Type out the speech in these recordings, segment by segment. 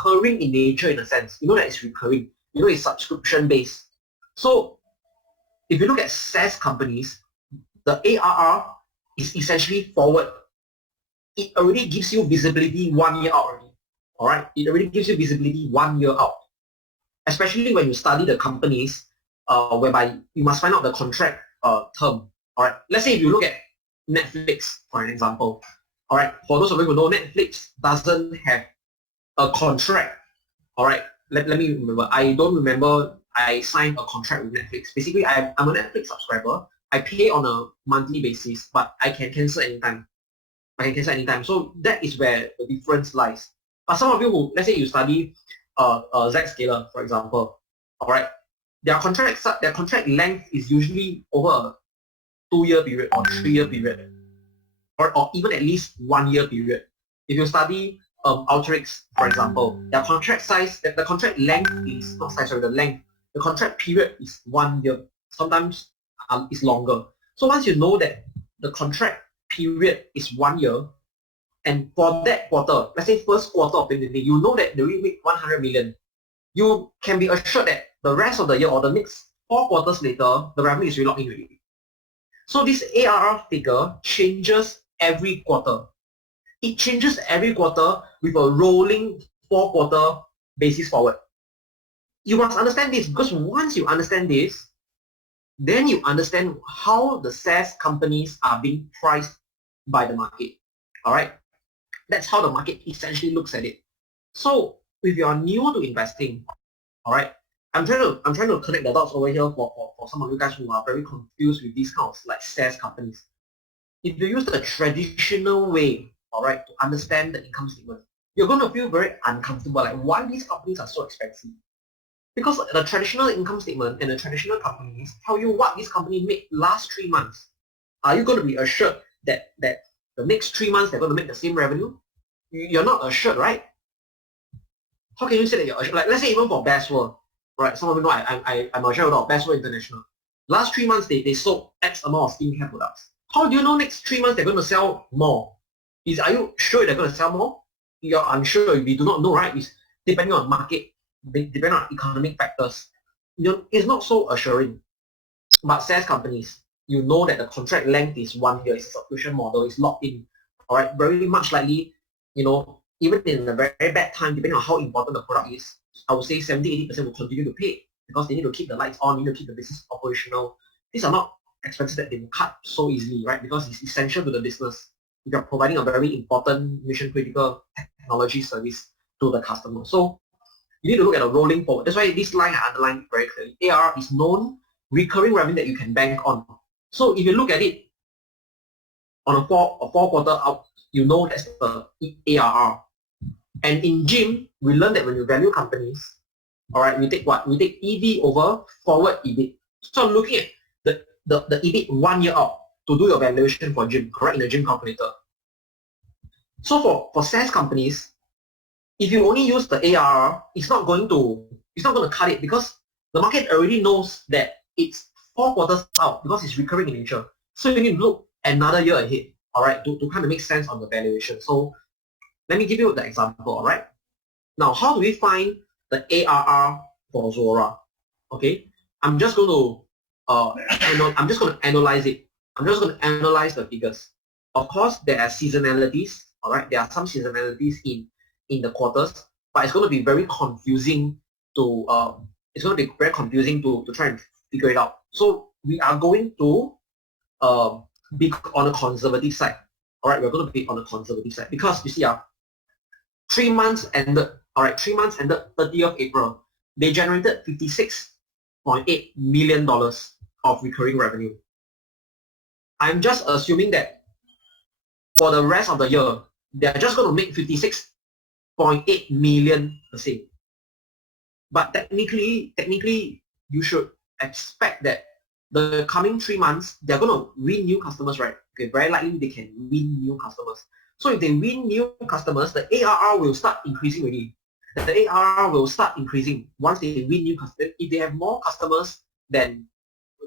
recurring in nature in a sense. You know that it's recurring. You know it's subscription based. So if you look at SaaS companies, the ARR is essentially forward. It already gives you visibility 1 year out already. All right, it already gives you visibility 1 year out. Especially when you study the companies, whereby you must find out the contract term. All right, let's say if you look at Netflix, for an example. All right, for those of you who know, Netflix doesn't have a contract. All right, let me remember. I don't remember I signed a contract with Netflix. Basically, I'm a Netflix subscriber. I pay on a monthly basis, but I can cancel anytime. So that is where the difference lies. But some of you who, let's say you study Zscaler, for example, all right, their contract length is usually over a 2-year period or 3-year period, or even at least 1 year period. If you study Alteryx, for example, their contract size, the contract length is not size, sorry, the length. The contract period is 1 year. Sometimes it's longer. So once you know that the contract period is 1 year, and for that quarter, let's say first quarter of 2020, you know that they will make 100 million. You can be assured that the rest of the year or the next 4 quarters later, the revenue is locked in already. So this ARR figure changes every quarter. It changes every quarter with a rolling 4-quarter basis forward. You must understand this, because once you understand this, then you understand how the SaaS companies are being priced by the market. All right, that's how the market essentially looks at it. So if you are new to investing, all right, I'm trying to connect the dots over here for some of you guys who are very confused with these kinds of like SaaS companies. If you use the traditional way, all right, to understand the income statement, you're going to feel very uncomfortable. Like, why these companies are so expensive? Because the traditional income statement and the traditional companies tell you what this company made last 3 months. Are you going to be assured that the next 3 months they're going to make the same revenue? You're not assured, right? How can you say that you're assured? Like, let's say even for Best World, right? Some of you know I'm a shareholder of Best World International. Last 3 months they sold X amount of skincare products. How do you know next 3 months they're going to sell more? Are you sure they're going to sell more? You're unsure. We do not know, right? It's depending on market, depending on economic factors. It's not so assuring. But SaaS companies, you know that the contract length is 1 year. It's a subscription model. It's locked in. All right, very much likely, even in a very, very bad time, depending on how important the product is, I would say 70-80% will continue to pay because they need to keep the lights on, they need to keep the business operational. These are not expenses that they will cut so easily, right? Because it's essential to the business. If you're providing a very important mission-critical technology service to the customer. So you need to look at a rolling forward. That's why this line I underlined very clearly. ARR is known recurring revenue that you can bank on. So if you look at it on a four quarter out, you know that's the ARR. And in GYM, we learned that when you value companies, all right, we take what? We take EV over forward EBIT. So I'm looking at the EBIT 1 year out to do your valuation for GYM, correct, in the GYM calculator. So for SaaS companies, if you only use the ARR, it's not going to cut it because the market already knows that it's 4 quarters out because it's recurring in nature. So you need to look another year ahead, all right, to kind of make sense on the valuation. So let me give you the example, all right. Now, how do we find the ARR for Zuora? Okay, I'm just going to analyze it. I'm just going to analyze the figures. Of course, there are seasonalities, all right. There are some seasonalities in the quarters, but it's going to be very confusing to try and figure it out. So we are going to be on a conservative side. All right, we're going to be on a conservative side because you see, 3 months ended. All right, 3 months ended 30th April. They generated $56.8 million of recurring revenue. I'm just assuming that for the rest of the year, they're just going to make 56.8 million the same. But technically, you should expect that the coming 3 months, they're going to win new customers, right? Okay, very likely they can win new customers. So if they win new customers, the ARR will start increasing already. The ARR will start increasing once they win new customers. If they have more customers, then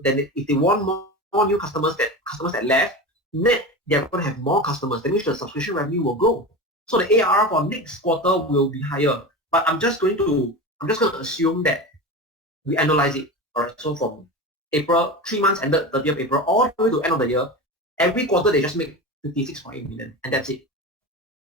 if they want more new customers that left, net they're going to have more customers. That means the subscription revenue will grow. So the ARR for next quarter will be higher. But I'm just going to assume that we analyze it. All right. So from April, 3 months ended 30th April, all the way to end of the year, every quarter they just make 56.8 million, and that's it.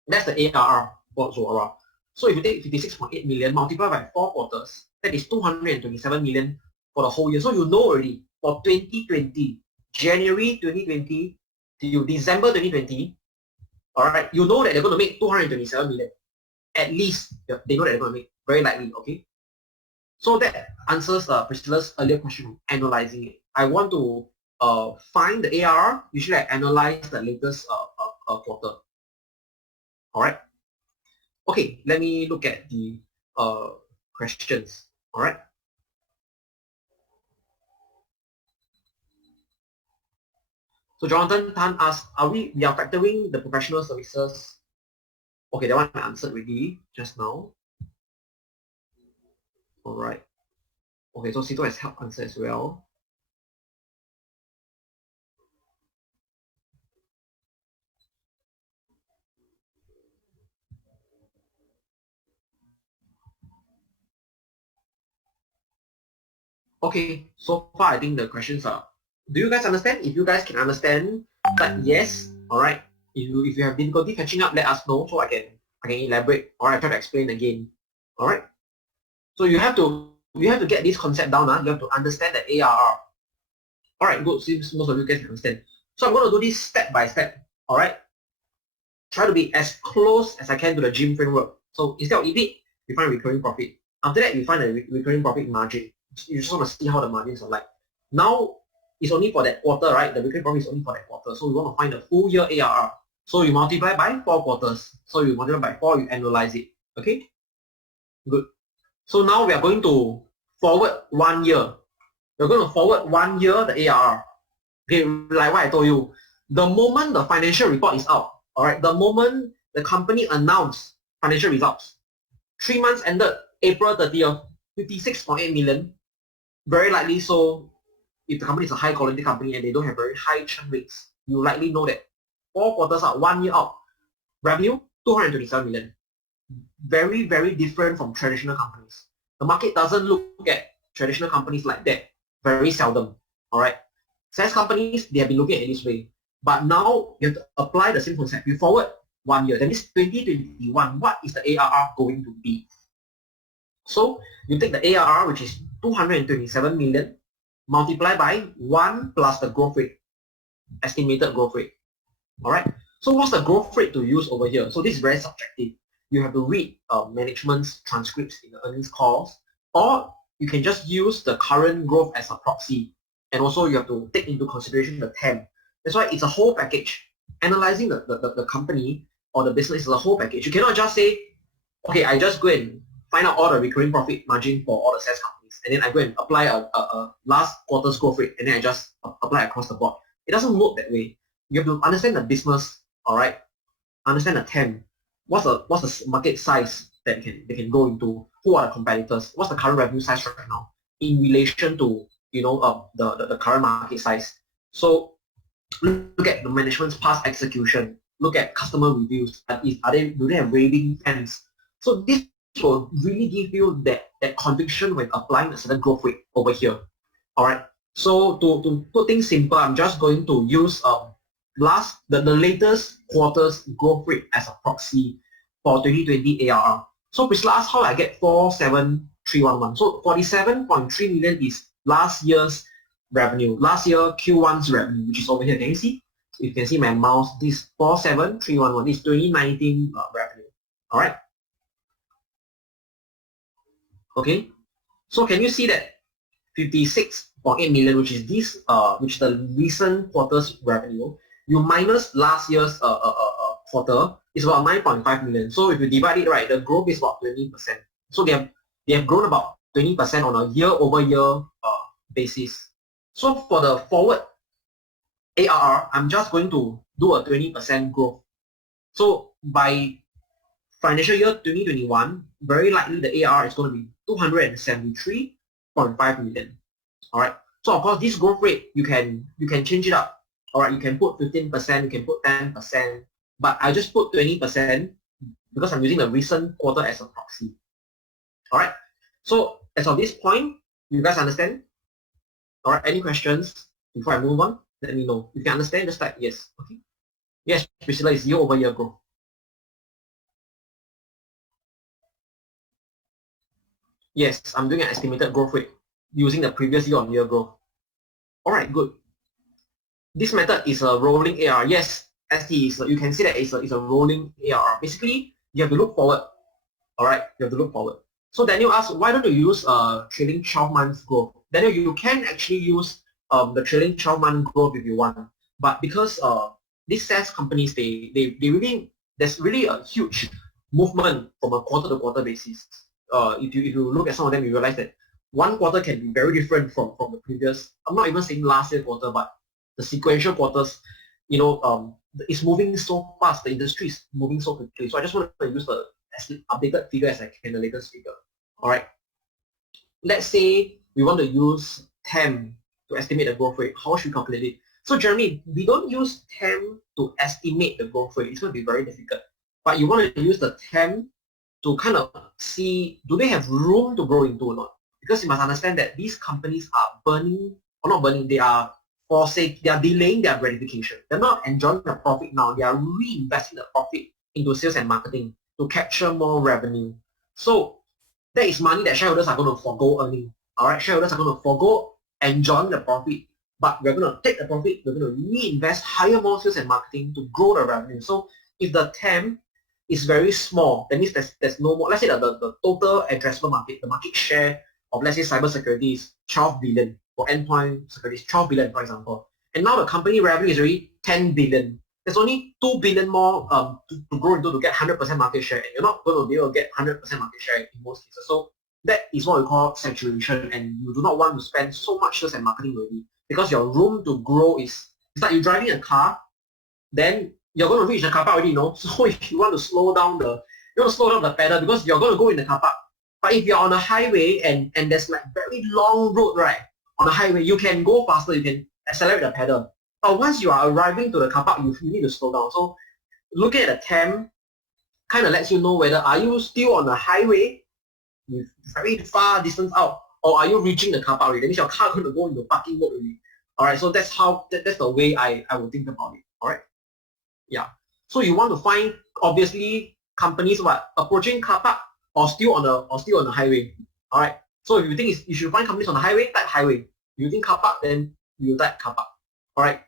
That's the ARR for Zuora. So if you take 56.8 million multiplied by 4 quarters, that is 227 million for the whole year. So you know already for 2020, January 2020 till December 2020, all right, you know that they're going to make 227 million. At least they know that they're going to make, very likely, okay? So that answers Priscilla's earlier question on analyzing it. I want to find the ARR. Usually I analyze the latest quarter. All right. Okay, let me look at the questions. All right. So Jonathan Tan asked, we are factoring the professional services? Okay, that one I answered already just now. All right. Okay, so Sito has helped answer as well. Okay, so far I think the questions are, do you guys understand? If you guys can understand, type yes. All right. If you have difficulty catching up, let us know so I can elaborate or I try to explain again. All right. So you have to get this concept down. You have to understand the ARR. All right, good. Seems most of you guys can understand. So I'm going to do this step by step. All right. Try to be as close as I can to the gym framework. So instead of EBIT, we find recurring profit. After that, we find the recurring profit margin. You just want to see how the margins are like. Now, it's only for that quarter, right? The recurring profit is only for that quarter. So we want to find the full year ARR. So you multiply by 4 quarters. So you multiply by 4, you annualize it. Okay? Good. So now we are going to forward 1 year. We're going to forward 1 year the ARR. Okay, like what I told you. The moment the financial report is out, all right, the moment the company announced financial results, 3 months ended April 30th, 56.8 million. Very likely so, if the company is a high quality company and they don't have very high churn rates, you likely know that 4 quarters out, 1 year out, revenue 227 million. Very, very different from traditional companies. The market doesn't look at traditional companies like that, very seldom. All right. SaaS companies, they have been looking at it this way. But now you have to apply the same concept. You forward 1 year. That means 2021, what is the ARR going to be? So you take the ARR, which is 227 million, multiply by 1 plus the growth rate, estimated growth rate. All right. So what's the growth rate to use over here? So this is very subjective. You have to read management's transcripts in the earnings calls, or you can just use the current growth as a proxy. And also you have to take into consideration the TAM. That's why it's a whole package. Analyzing the company or the business is a whole package. You cannot just say, okay, I just go and find out all the recurring profit margin for all the SaaS companies, and then I go and apply a last quarter's growth rate, and then I just apply across the board. It doesn't work that way. You have to understand the business, all right? Understand the TAM. What's the market size that they can go into? Who are the competitors? What's the current revenue size right now in relation to the current market size? So look at the management's past execution. Look at customer reviews. Do they have raving fans? So this will really give you that conviction when applying a certain growth rate over here. All right. So to put things simple, I'm just going to use the latest quarter's growth rate as a proxy for 2020 ARR. So Priscilla asked how I get 47311. So 47.3 million is last year's revenue, last year Q1's revenue, which is over here. Can you see? You can see my mouse. This 47311 is 2019 revenue. All right. Okay. So can you see that 56.8 million, which is this, which the recent quarter's revenue, you minus last year's quarter, is about 9.5 million. So if you divide it, right, the growth is about 20%. So they have grown about 20% on a year-over-year basis. So for the forward ARR, I'm just going to do a 20% growth. So by financial year 2021, very likely the ARR is going to be 273.5 million. All right. So of course, this growth rate you can change it up. All right. You can put 15%, you can put 10%, but I just put 20% because I'm using the recent quarter as a proxy. All right. So as of this point, you guys understand? All right. Any questions before I move on? Let me know. If you understand, just type yes. Okay. Yes, Priscilla, is year-over-year growth. Yes, I'm doing an estimated growth rate using the previous year-on-year growth. All right, good. This method is a rolling ARR. Yes, ST is, you can see that it's a rolling ARR. Basically, you have to look forward. All right, you have to look forward. So Daniel asked, why don't you use trailing 12 months growth? Daniel, you can actually use the trailing 12-month growth if you want, but because these SaaS companies, they really, there's really a huge movement from a quarter-to-quarter basis. If you look at some of them, you realize that one quarter can be very different from the previous. I'm not even saying last year quarter, but the sequential quarters, it's moving so fast. The industry is moving so quickly. So I just want to use the updated figure as I can, the latest figure. All right. Let's say we want to use TAM to estimate the growth rate. How should we calculate it? So Jeremy, we don't use TAM to estimate the growth rate. It's going to be very difficult. But you want to use the TAM to kind of see, do they have room to grow into or not? Because you must understand that these companies are burning, or not burning, they are they are delaying their gratification. They're not enjoying the profit now. They are reinvesting the profit into sales and marketing to capture more revenue. So that is money that shareholders are going to forego earning. All right, shareholders are going to forego enjoying the profit, but we're going to take the profit, we're going to reinvest, hire more sales and marketing to grow the revenue. So if the TAM is very small, that means there's no more. Let's say that the total addressable market, the market share of, let's say, cybersecurity is 12 billion, or endpoint security is 12 billion, for example. And now the company revenue is already 10 billion. There's only 2 billion more to grow into to get 100% market share. And you're not going to be able to get 100% market share in most cases. So that is what we call saturation. And you do not want to spend so much sales and marketing already, because your room to grow is, it's like you're driving a car, then you're going to reach the car park already, So if you want to slow down the pedal, because you're going to go in the car park. But if you're on a highway and there's like very long road, right, on the highway, you can go faster, you can accelerate the pedal. But once you are arriving to the car park, you need to slow down. So looking at the TAM kind of lets you know whether are you still on the highway with very far distance out, or are you reaching the car park already? That means your car going to go into parking mode already. All right, so that's the way I would think about it. All right, yeah. So you want to find, obviously, companies approaching car park or still on the highway. All right. So if you think you should find companies on the highway, type highway. If you think car park, then you type car park. All right.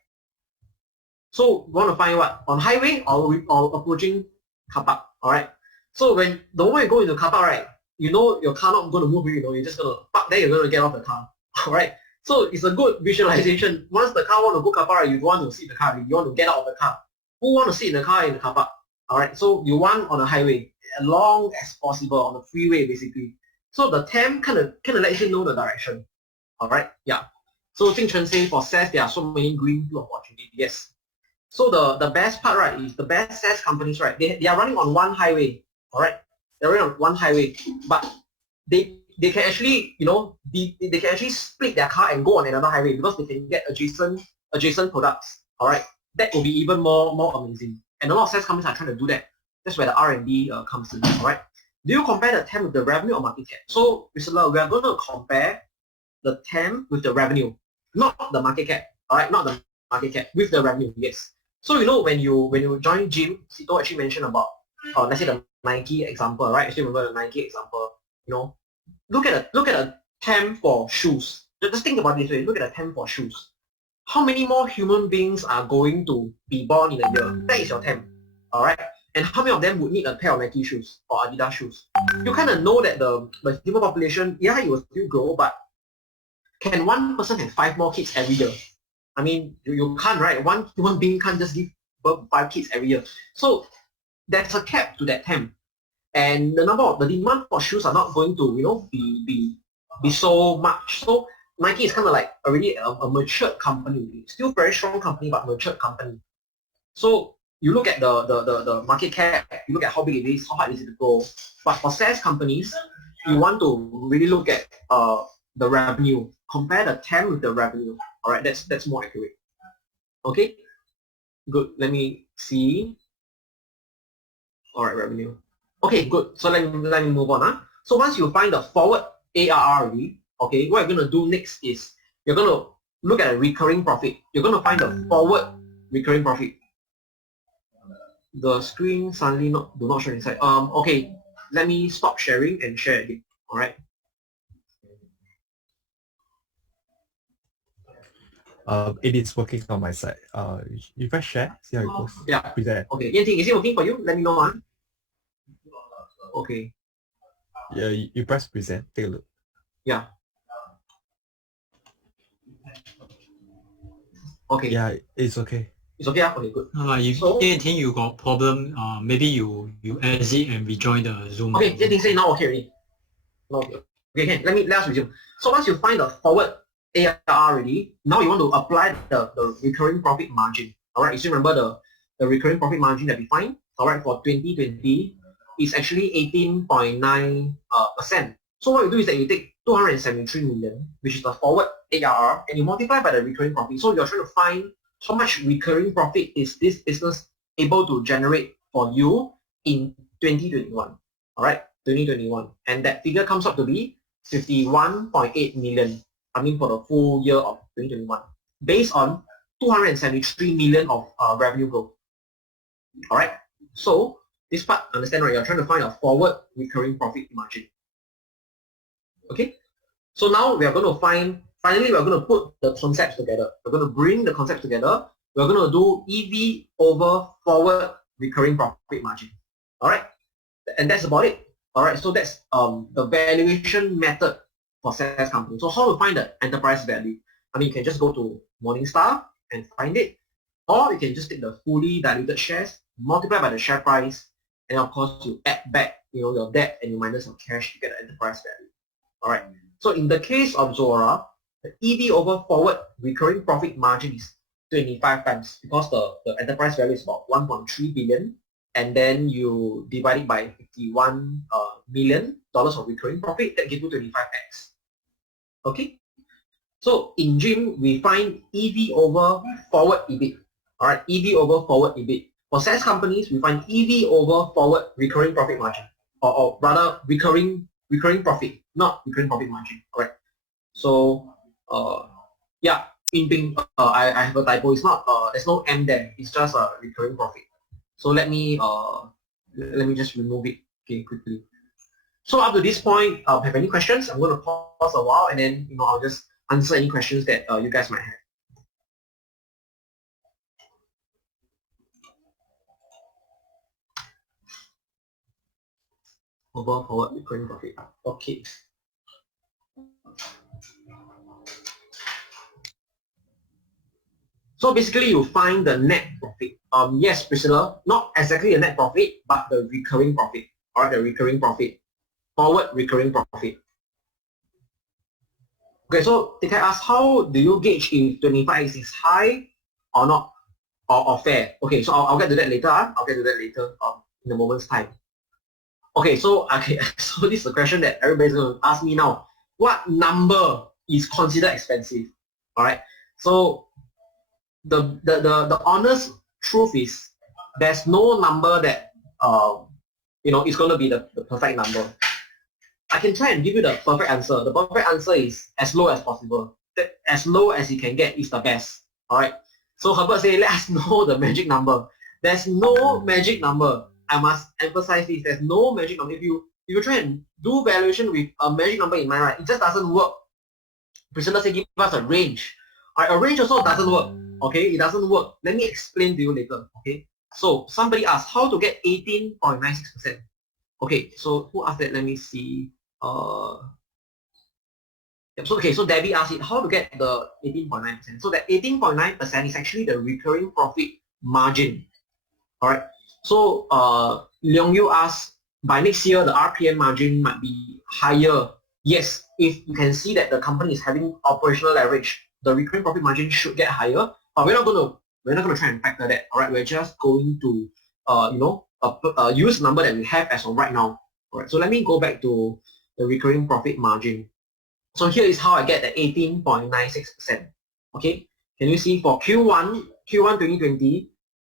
So you want to find what? On highway or approaching car park. All right. So when the moment you go into car park, right, you know your car not going to move, you're just going to park there, you're going to get off the car. All right. So it's a good visualization. Once the car want to go car park, you don't want to sit in the car, you want to get out of the car. Who want to sit in the car park? All right. So you want on the highway, as long as possible, on the freeway, basically. So the TAM kind of lets you know the direction. All right. Yeah. So Jing Chen say for SaaS, there are so many greenfield opportunities. Yes. So the best part, right, is the best SaaS companies, right, they are running on one highway, all right? They're running on one highway, but they can actually, they can actually split their car and go on another highway because they can get adjacent products, all right? That will be even more amazing. And a lot of SaaS companies are trying to do that. That's where the R&D comes in, all right? Do you compare the TAM with the revenue or market cap? So, Priscilla, we are going to compare the TAM with the revenue, not the market cap, all right? Not the market cap, with the revenue, yes. So when you join gym, Sito actually mentioned about let's say the Nike example, right? I still remember the Nike example. Look at a TAM for shoes. Just think about it this way. Look at a TAM for shoes. How many more human beings are going to be born in a year? That is your TAM. All right. And how many of them would need a pair of Nike shoes or Adidas shoes? You kind of know that the human population, yeah, it will still grow, but can one person have 5 more kids every year? I mean, you can't, right? One human being can't just give birth to 5 kids every year. So there's a cap to that TAM. And the demand for shoes are not going to, be so much. So Nike is kind of like already a matured company. Still very strong company, but matured company. So you look at the market cap, you look at how big it is, how hard is it to grow. But for SaaS companies, you want to really look at the revenue. Compare the TAM with the revenue. All right, that's more accurate. Okay, good. Let me see. All right, revenue. Okay, good. So let me move on. So once you find the forward ARR already, okay, what you're going to do next is you're going to look at a recurring profit. You're going to find the forward recurring profit. The screen suddenly do not show inside. Okay, let me stop sharing and share again. All right. It is working on my side. You press share, see how it goes. Yeah. Present. Okay. Yanting, is it working for you? Let me know. Huh? Okay. Yeah, you press present. Take a look. Yeah. Okay. Yeah, it's okay. It's okay. Okay, good. If Yanting you got problem, maybe you exit and rejoin the Zoom. Okay, Yanting say now okay already. No, okay. Okay, let us resume. So once you find the forward ARR already, now you want to apply the recurring profit margin. All right, you still remember the recurring profit margin that we find? All right, for 2020 is actually 18.9%. So what you do is that you take 273 million, which is the forward ARR, and you multiply by the recurring profit. So you're trying to find how much recurring profit is this business able to generate for you in 2021. All right, 2021, and that figure comes up to be 51.8 million. I mean for the full year of 2021, based on 273 million of revenue growth. All right. So this part, understand right? You're trying to find a forward recurring profit margin. Okay. So now we are going to find. Finally, we are going to put the concepts together. We're going to bring the concepts together. We're going to do EV over forward recurring profit margin. All right. And that's about it. All right. So that's the valuation method for SaaS companies. So how to find the enterprise value? I mean, you can just go to Morningstar and find it, or you can just take the fully diluted shares, multiply by the share price, and of course you add back, your debt and you minus your cash to get the enterprise value. All right. So in the case of Zuora, the EV over forward recurring profit margin is 25 times because the enterprise value is about 1.3 billion, and then you divide it by 51 million dollars of recurring profit, that gives you 25x. Okay. So in GYM, we find EV over forward EBIT. All right, EV over forward EBIT. For SaaS companies, we find EV over forward recurring profit margin, or rather recurring profit, not recurring profit margin. All right. So yeah, I have a typo. It's not there's no M there. It's just a recurring profit. So let me just remove it quickly. So up to this point, have any questions? I'm going to pause a while and then I'll just answer any questions that you guys might have. Over forward recurring profit. Okay. So basically, you find the net profit. Yes, Priscilla, not exactly the net profit, but the recurring profit, or the recurring profit, forward recurring profit. Okay, so they can ask, how do you gauge if 25x is high or not, or fair? Okay, so I'll get to that later. I'll get to that later in a moment's time. Okay, so so this is a question that everybody's going to ask me now. What number is considered expensive? All right. So the honest truth is there's no number that is going to be the perfect number. I can try and give you the perfect answer. The perfect answer is as low as possible. As low as you can get is the best. All right. So Herbert say, let us know the magic number. There's no magic number. I must emphasize this. There's no magic number. If you try and do valuation with a magic number in mind, right, it just doesn't work. Priscilla say give us a range. All right, a range also doesn't work. Okay, it doesn't work. Let me explain to you later. Okay. So somebody asked how to get 18.96%. Okay, so who asked that? Let me see. So Debbie asked it, how to get the 18.9%. So that 18.9% is actually the recurring profit margin. All right. So Leong Yu asked, by next year the RPM margin might be higher. Yes, if you can see that the company is having operational leverage, the recurring profit margin should get higher. But we're not going to try and factor that. All right. We're just going to use the number that we have as of right now. All right. So let me go back to the recurring profit margin. So here is how I get the 18.96%. Okay, can you see for Q1 2020,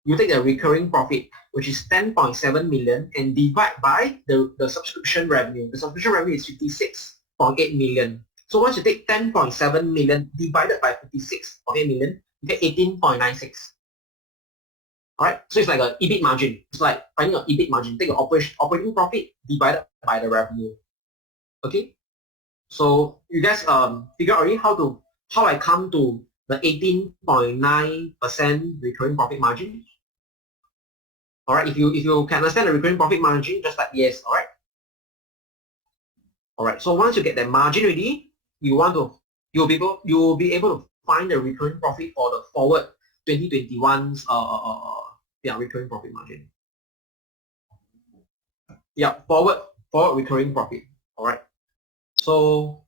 you take the recurring profit, which is 10.7 million, and divide by the subscription revenue. The subscription revenue is 56.8 million. So once you take 10.7 million divided by 56.8 million, you get 18.96. Alright, so it's like an EBIT margin. It's like finding an EBIT margin. Take your operating profit divided by the revenue. Okay, so you guys figure already how I come to the 18.9% recurring profit margin. Alright, if you can understand the recurring profit margin, just like yes. Alright, so once you get that margin ready, you'll be able to find the recurring profit for the forward 2021's recurring profit margin. Yeah, forward recurring profit. Alright. So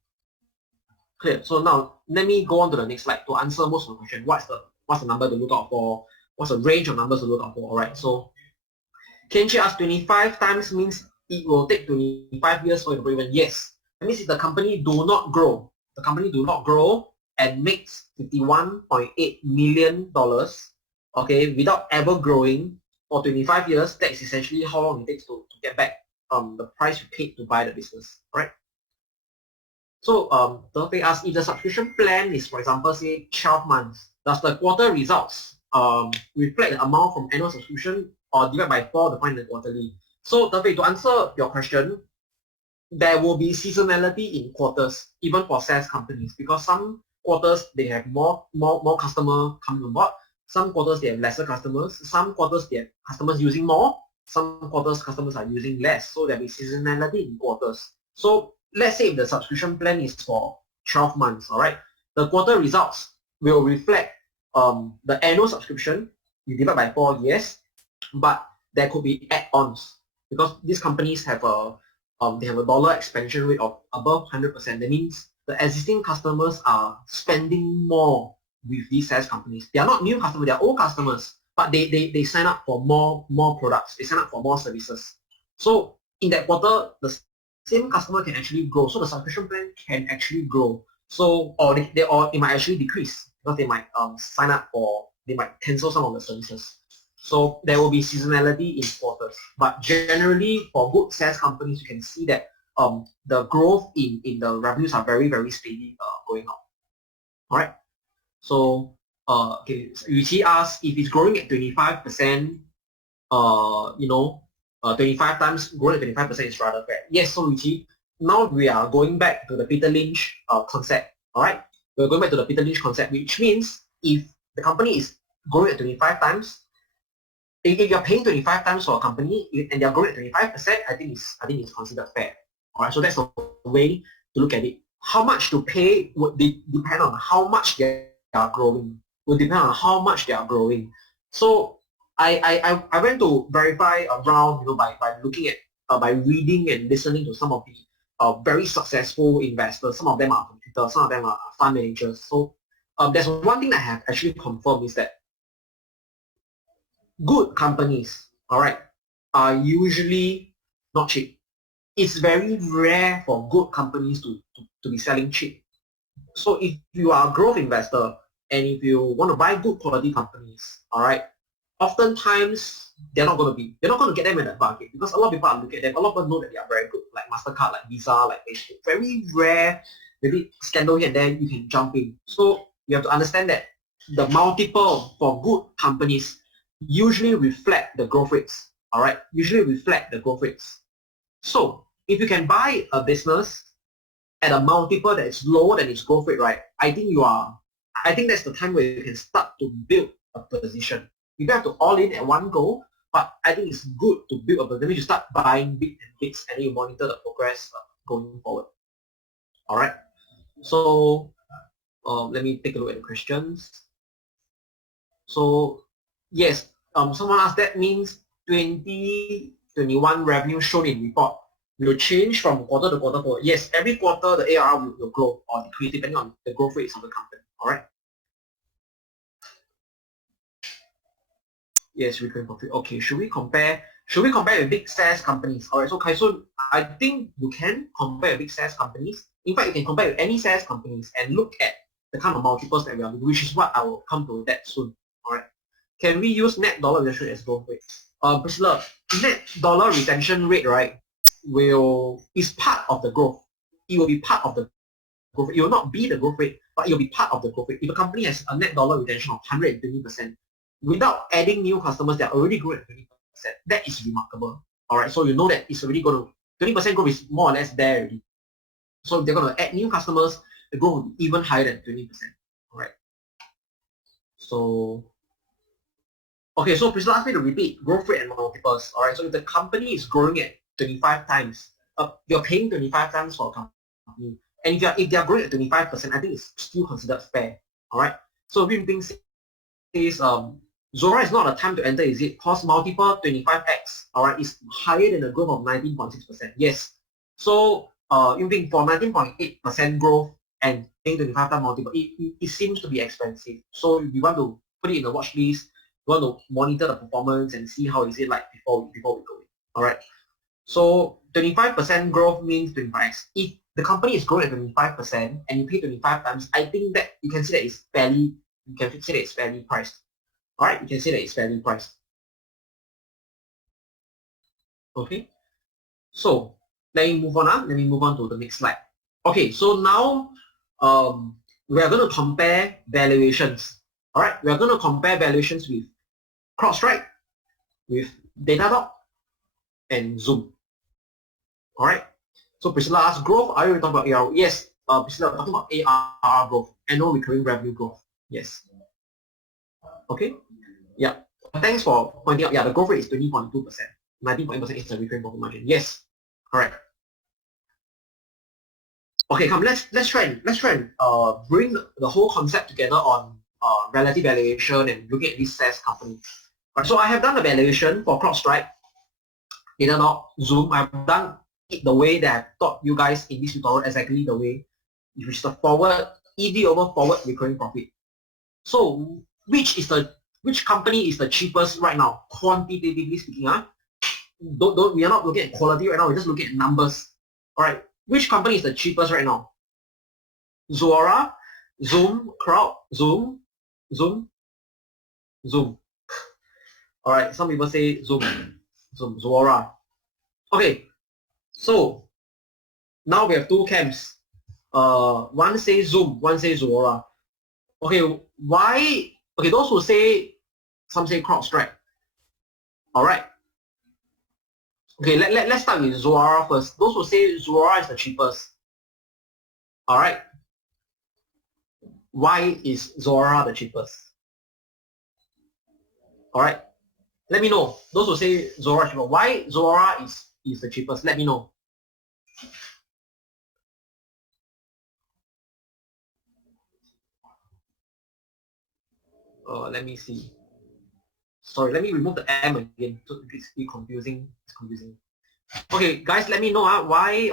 clear. So now let me go on to the next slide to answer most of the question. What's the number to look out for? What's the range of numbers to look out for? Alright, so Kenji asked 25 times means it will take 25 years for it to break even. Yes. That means if the company do not grow, and makes $51.8 million, okay, without ever growing for 25 years, that is essentially how long it takes to get back the price you paid to buy the business, right? So Thursday asks, if the subscription plan is, for example, say 12 months, does the quarter results reflect the amount from annual subscription or divide by 4 to find the quarterly? So Thursday, to answer your question, there will be seasonality in quarters, even for SaaS companies, because some quarters they have more customer coming on board, some quarters they have lesser customers, some quarters they have customers using more, some quarters customers are using less, so there will be seasonality in quarters. So let's say if the subscription plan is for 12 months, all right, the quarter results will reflect the annual subscription, you divide by 4, yes, but there could be add-ons because these companies have they have a dollar expansion rate of above 100%. That means the existing customers are spending more with these SaaS companies. They are not new customers, they are old customers, but they sign up for more products, they sign up for more services. So in that quarter, the same customer can actually grow. So the subscription plan can actually grow. So or it might actually decrease because they might sign up for, they might cancel some of the services. So there will be seasonality in quarters, but generally for good SaaS companies, you can see that the growth in the revenues are very, very steady going on. All right. So okay, so Yuqi asks if it's growing at 25%, 25 times growing at 25% is rather fair. Yes, so Yuqi, now we are going back to the Peter Lynch concept. All right, we're going back to the Peter Lynch concept, which means if the company is growing at 25 times. If you're paying 25 times for a company and they're growing at 25%, I think it's considered fair. Alright, so that's the way to look at it. How much to pay would depend on how much they are growing. Would depend on how much they are growing. So I went to verify around, by looking at by reading and listening to some of the very successful investors. Some of them are from Twitter, some of them are fund managers. So there's one thing that I have actually confirmed is that good companies, all right, are usually not cheap. It's very rare for good companies to be selling cheap. So if you are a growth investor and if you want to buy good quality companies, all right, oftentimes they're not going to get them in that market because a lot of people are looking at them. A lot of people know that they are very good, like MasterCard, like Visa, like Facebook. Very rare, maybe scandal here and there, you can jump in. So you have to understand that the multiple for good companies usually reflect the growth rates. All right, usually reflect the growth rates. So if you can buy a business at a multiple that is lower than its growth rate, right? I think that's the time where you can start to build a position. You don't have to all in at one go, but I think it's good to build a position. Maybe you start buying big and bits and you monitor the progress going forward. All right. So let me take a look at the questions. So yes, someone asked, that means 2021 revenue shown in report will change from quarter to quarter. Yes, every quarter the ARR will grow or decrease depending on the growth rates of the company. All right. Yes, recurring profit. Okay, should we compare with big SaaS companies? All right. So Kaisun, I think you can compare with big SaaS companies. In fact, you can compare with any SaaS companies and look at the kind of multiples that we are doing, which is what I will come to that soon. All right. can we use net dollar retention rate as growth rate? Priscilla, net dollar retention rate, right, is part of the growth. It will be part of the growth rate. It will not be the growth rate, but it will be part of the growth rate. If a company has a net dollar retention of 120%, without adding new customers, they are already growing at 20%. That is remarkable. Alright, so you know that it's already going to, 20% growth is more or less there already. So if they're going to add new customers, the growth will be even higher than 20%. Alright. So, okay, so Priscilla asked me to repeat growth rate and multiples. Alright, so if the company is growing at 25 times, you're paying 25 times for a company. And if they're growing at 25%, I think it's still considered fair. Alright. So Wim Ping says Zuora is not a time to enter, is it? Cost multiple 25x, alright, is higher than the growth of 19.6%. Yes. So Wim Ping, for 19.8% growth and paying 25 times multiple, it seems to be expensive. So if you want to put it in the watch list, you want to monitor the performance and see how is it like before we go in. Alright. So 25% growth means 25x. If the company is growing at 25% and you pay 25 times, I think that you can see that it's fairly, priced. Alright, you can say that it's fairly priced. Okay. So let me move on. Let me move on to the next slide. Okay, so now we are going to compare valuations. Alright, we are going to compare valuations with CrowdStrike, with Datadog, and Zoom. Alright. So Priscilla asked growth, are you talking about ARR? Yes, Priscilla, talking about ARR growth, annual recurring revenue growth. Yes. Okay. Yeah. Thanks for pointing out. Yeah, the growth rate is 20.2%. 19.8% is the recurring profit margin. Yes. Correct. Okay, come. Let's try and bring the whole concept together on relative valuation and looking at this SaaS company. Right, so I have done the valuation for CrowdStrike, Datadog, Zoom. I've done it the way that I've taught you guys in this tutorial, exactly the way, which is the forward EV over forward recurring profit. So which company is the cheapest right now, quantitatively speaking? We are not looking at quality right now, we're just looking at numbers. Alright, which company is the cheapest right now? Zuora, Zoom, Crowd, Zoom. Alright, some people say Zoom, Zuora. Okay, so now we have two camps. One says Zoom, one says Zuora. Okay, why? Okay, those who say, some say CrowdStrike. Alright. Okay, let's start with Zuora first. Those who say Zuora is the cheapest. Alright. Why is Zuora the cheapest? Alright. Let me know. Those who say Zuora is cheaper. Why Zuora is the cheapest? Let me know. Let me see. Sorry, let me remove the M again. So it's confusing. It's confusing. Okay, guys, let me know why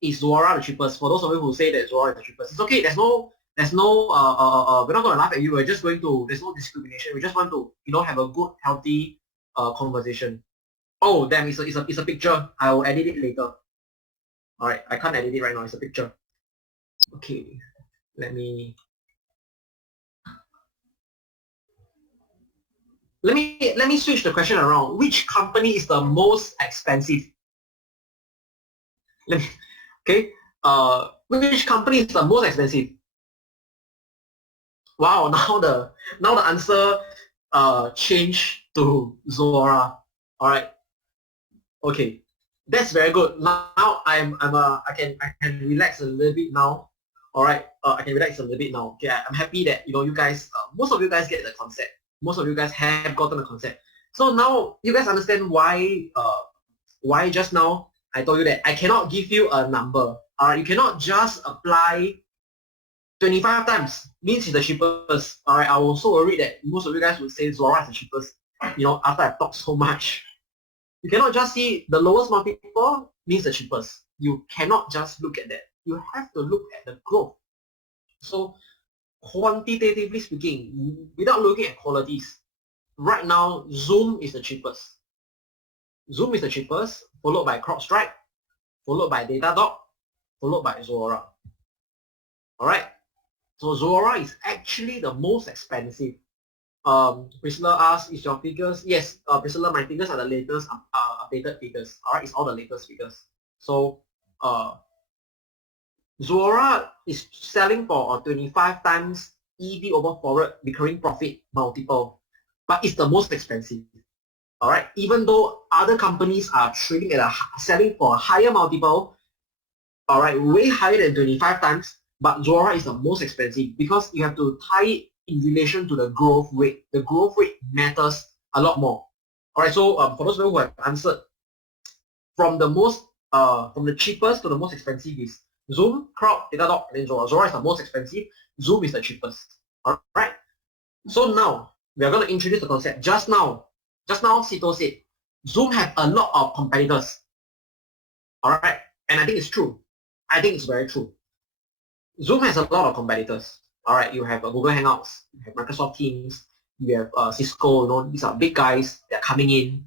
is Zuora the cheapest? For those of you who say that Zuora is the cheapest, it's okay. There's no we're not gonna laugh at you. We're just going to, there's no discrimination. We just want to, have a good, healthy conversation. Oh damn, it's a picture. I will edit it later. Alright, I can't edit it right now, it's a picture. Okay, let me switch the question around. Which company is the most expensive? Okay. Which company is the most expensive? Wow, now the answer changed to Zuora. Alright. Okay. That's very good. Now I can relax a little bit now. Alright. I can relax a little bit now. Okay, I'm happy that you guys most of you guys get the concept. Most of you guys have gotten the concept. So now you guys understand why just now I told you that I cannot give you a number. You cannot just apply 25 times means it's the cheapest. Alright, I was so worried that most of you guys would say Zuora is the cheapest, after I've talked so much. You cannot just see the lowest multiple means the cheapest. You cannot just look at that. You have to look at the growth. So quantitatively speaking, without looking at qualities, right now Zoom is the cheapest. Zoom is the cheapest, followed by CrowdStrike, followed by Datadog, followed by Zuora. Alright. So Zuora is actually the most expensive. Priscilla asked, is your figures? Yes, Priscilla, my figures are the latest updated figures. All right, it's all the latest figures. So Zuora is selling for a 25 times EV over forward recurring profit multiple, but it's the most expensive. All right, even though other companies are trading at selling for a higher multiple, all right, way higher than 25 times, but Zuora is the most expensive because you have to tie it in relation to the growth rate. The growth rate matters a lot more. All right, so for those who have answered, from the cheapest to the most expensive is Zoom, Crowd, Datadog, and then Zuora. Zuora is the most expensive. Zoom is the cheapest. All right. So now we are going to introduce the concept. Just now, Sito said Zoom have a lot of competitors. All right, and I think it's true. I think it's very true. Zoom has a lot of competitors. All right, you have Google Hangouts, you have Microsoft Teams, you have Cisco. You know, these are big guys. They're coming in.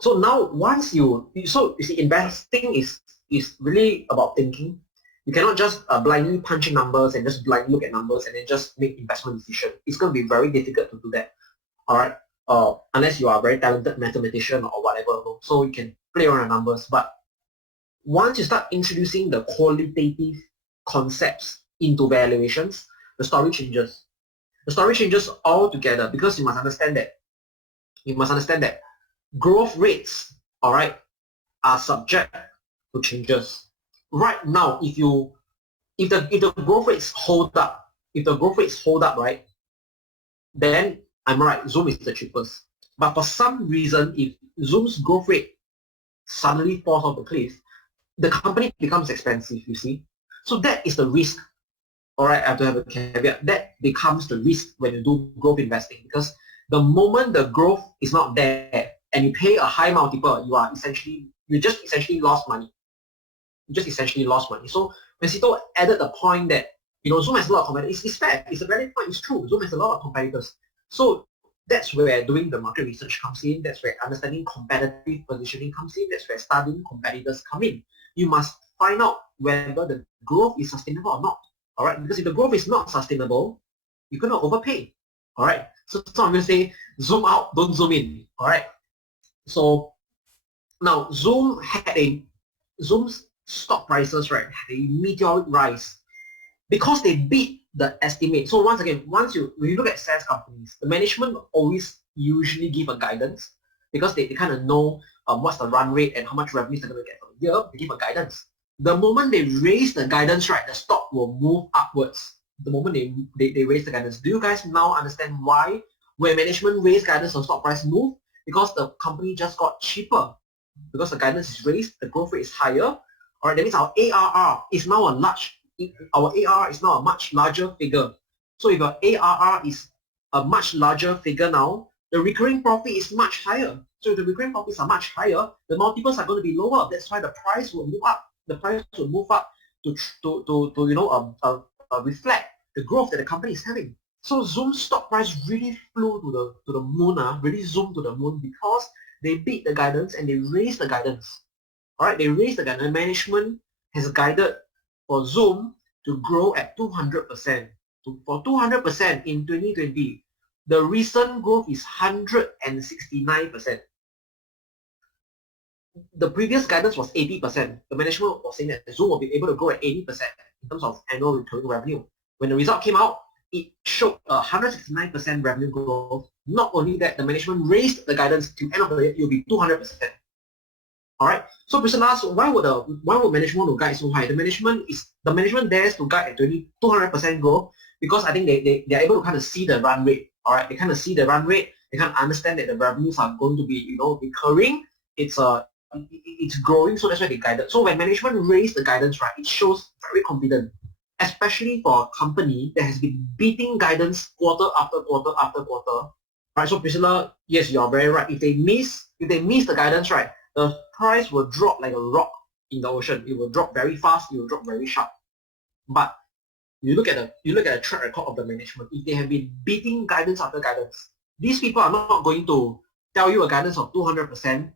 So now, once you see, investing is really about thinking. You cannot just blindly punch in numbers and just blindly look at numbers and then just make investment decision. It's going to be very difficult to do that. All right, unless you are a very talented mathematician or whatever. So you can play around the numbers. But once you start introducing the qualitative concepts into valuations, the story changes. The story changes altogether because you must understand that growth rates, all right, are subject to changes. Right now, if the growth rates hold up, right, then I'm right, Zoom is the cheapest. But for some reason, if Zoom's growth rate suddenly falls off the cliff, the company becomes expensive, you see. So that is the risk. All right, I have to have a caveat. That becomes the risk when you do growth investing, because the moment the growth is not there and you pay a high multiple, you just essentially lost money. So when Sito added the point that Zoom has a lot of competitors, it's fair. It's a valid point. It's true. Zoom has a lot of competitors. So that's where doing the market research comes in. That's where understanding competitive positioning comes in. That's where studying competitors come in. You must find out whether the growth is sustainable or not. All right, because if the growth is not sustainable, you're gonna overpay. All right. So I'm gonna say zoom out, don't zoom in. All right. So now Zoom's stock prices, right, had a meteoric rise because they beat the estimate. So once again, when you look at SaaS companies, the management always usually give a guidance because they kind of know what's the run rate and how much revenue they're going to get for the year. They give a guidance. The moment they raise the guidance, right, the stock will move upwards. The moment they raise the guidance. Do you guys now understand why when management raise guidance, the stock price move? Because the company just got cheaper. Because the guidance is raised, the growth rate is higher. All right, that means our ARR is now a much larger figure. So if your ARR is a much larger figure now, the recurring profit is much higher. So if the recurring profits are much higher, the multiples are going to be lower. That's why the price will move up. The price will move up to reflect the growth that the company is having. So Zoom's stock price really flew to the moon, really zoomed to the moon because they beat the guidance and they raised the guidance. All right, they raised the guidance. Management has guided for Zoom to grow at 200%. For 200% in 2020, the recent growth is 169%. The previous guidance was 80%. The management was saying that Zoom will be able to grow at 80% in terms of annual recurring revenue. When the result came out, it showed 169% revenue growth. Not only that, the management raised the guidance to end of the year, it will be 200%. All right. So person asked, why would management to guide so high? The management dares to guide at 200% growth because I think they're able to kind of see the run rate. All right. They kind of see the run rate. They kind of understand that the revenues are going to be recurring. It's growing, so that's why they guided. So when management raised the guidance, right, it shows very confident, especially for a company that has been beating guidance quarter after quarter after quarter. Right. So Priscilla, yes, you're very right. If they miss the guidance, right, the price will drop like a rock in the ocean. It will drop very fast. It will drop very sharp. But you look at the track record of the management. If they have been beating guidance after guidance, these people are not going to tell you a guidance of 200%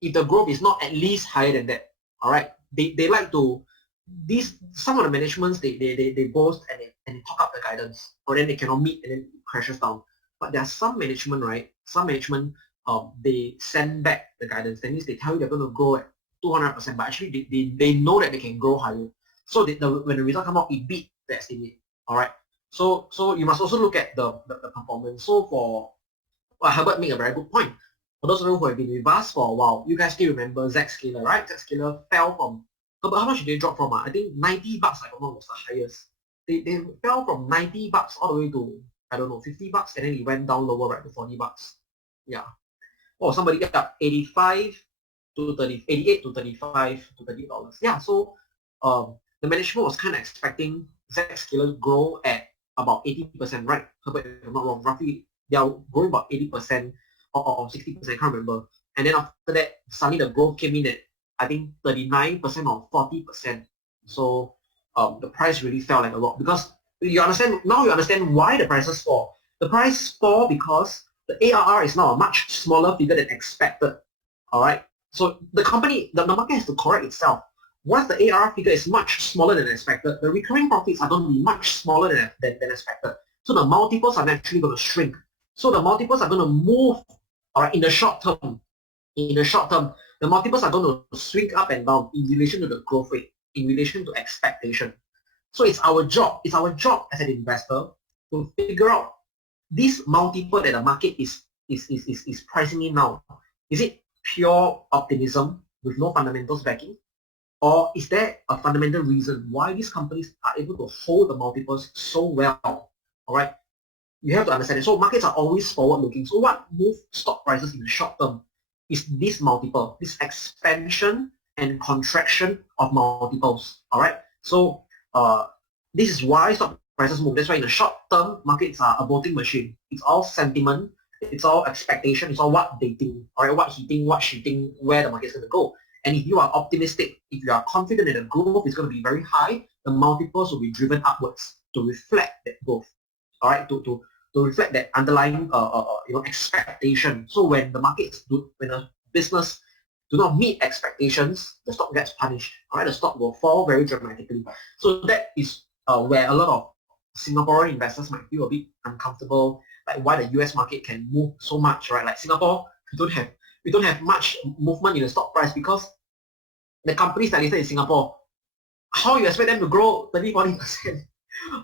if the growth is not at least higher than that. All right, they like to some of the managements they boast and they talk up the guidance, or then they cannot meet and then it crashes down. But there are some management, right? Some management they send back the guidance. That means they tell you they're going to grow at 200%, but actually they know that they can grow higher. So when the result come out, it beat the estimate. All right. So you must also look at the performance. So Herbert made a very good point. For those of you who have been with us for a while, you guys still remember Zscaler, right? Zscaler fell from, but how much did they drop from? I think $90, I don't know, was the highest. They fell from $90 all the way to, I don't know, $50, and then it went down lower, right, to $40. Yeah. Oh, somebody got up 85 to 30, 88 to 35 to $30. Yeah, so the management was kind of expecting Zscaler to grow at about 80%, right? But if I'm not wrong, roughly they are growing about 80% or 60%, I can't remember. And then after that, suddenly the growth came in at, I think, 39% or 40%. So the price really fell like a rock, because you understand why the prices fall. The price fall because the ARR is now a much smaller figure than expected. All right. So the market has to correct itself. Once the ARR figure is much smaller than expected, the recurring profits are going to be much smaller than expected. So the multiples are naturally going to shrink. So the multiples are going to move, all right, in the short term. In the short term, the multiples are going to swing up and down in relation to the growth rate, in relation to expectation. So it's our job as an investor to figure out this multiple that the market is pricing in now. Is it pure optimism with no fundamentals backing? Or is there a fundamental reason why these companies are able to hold the multiples so well? All right, you have to understand it. So markets are always forward-looking. So what moves stock prices in the short term is this multiple, this expansion and contraction of multiples. All right. So this is why stock prices move. That's why in the short term, markets are a voting machine. It's all sentiment. It's all expectation. It's all what they think. All right, what he think, what she think, where the market is going to go. And if you are optimistic, if you are confident that the growth is going to be very high, the multiples will be driven upwards to reflect that growth. All right, to reflect that underlying expectation. So when the markets when a business do not meet expectations, the stock gets punished. All right, the stock will fall very dramatically. So that is where a lot of Singaporean investors might feel a bit uncomfortable, like why the US market can move so much, right? Like Singapore, we don't have much movement in the stock price because the companies that listed in Singapore, how you expect them to grow 30-40%?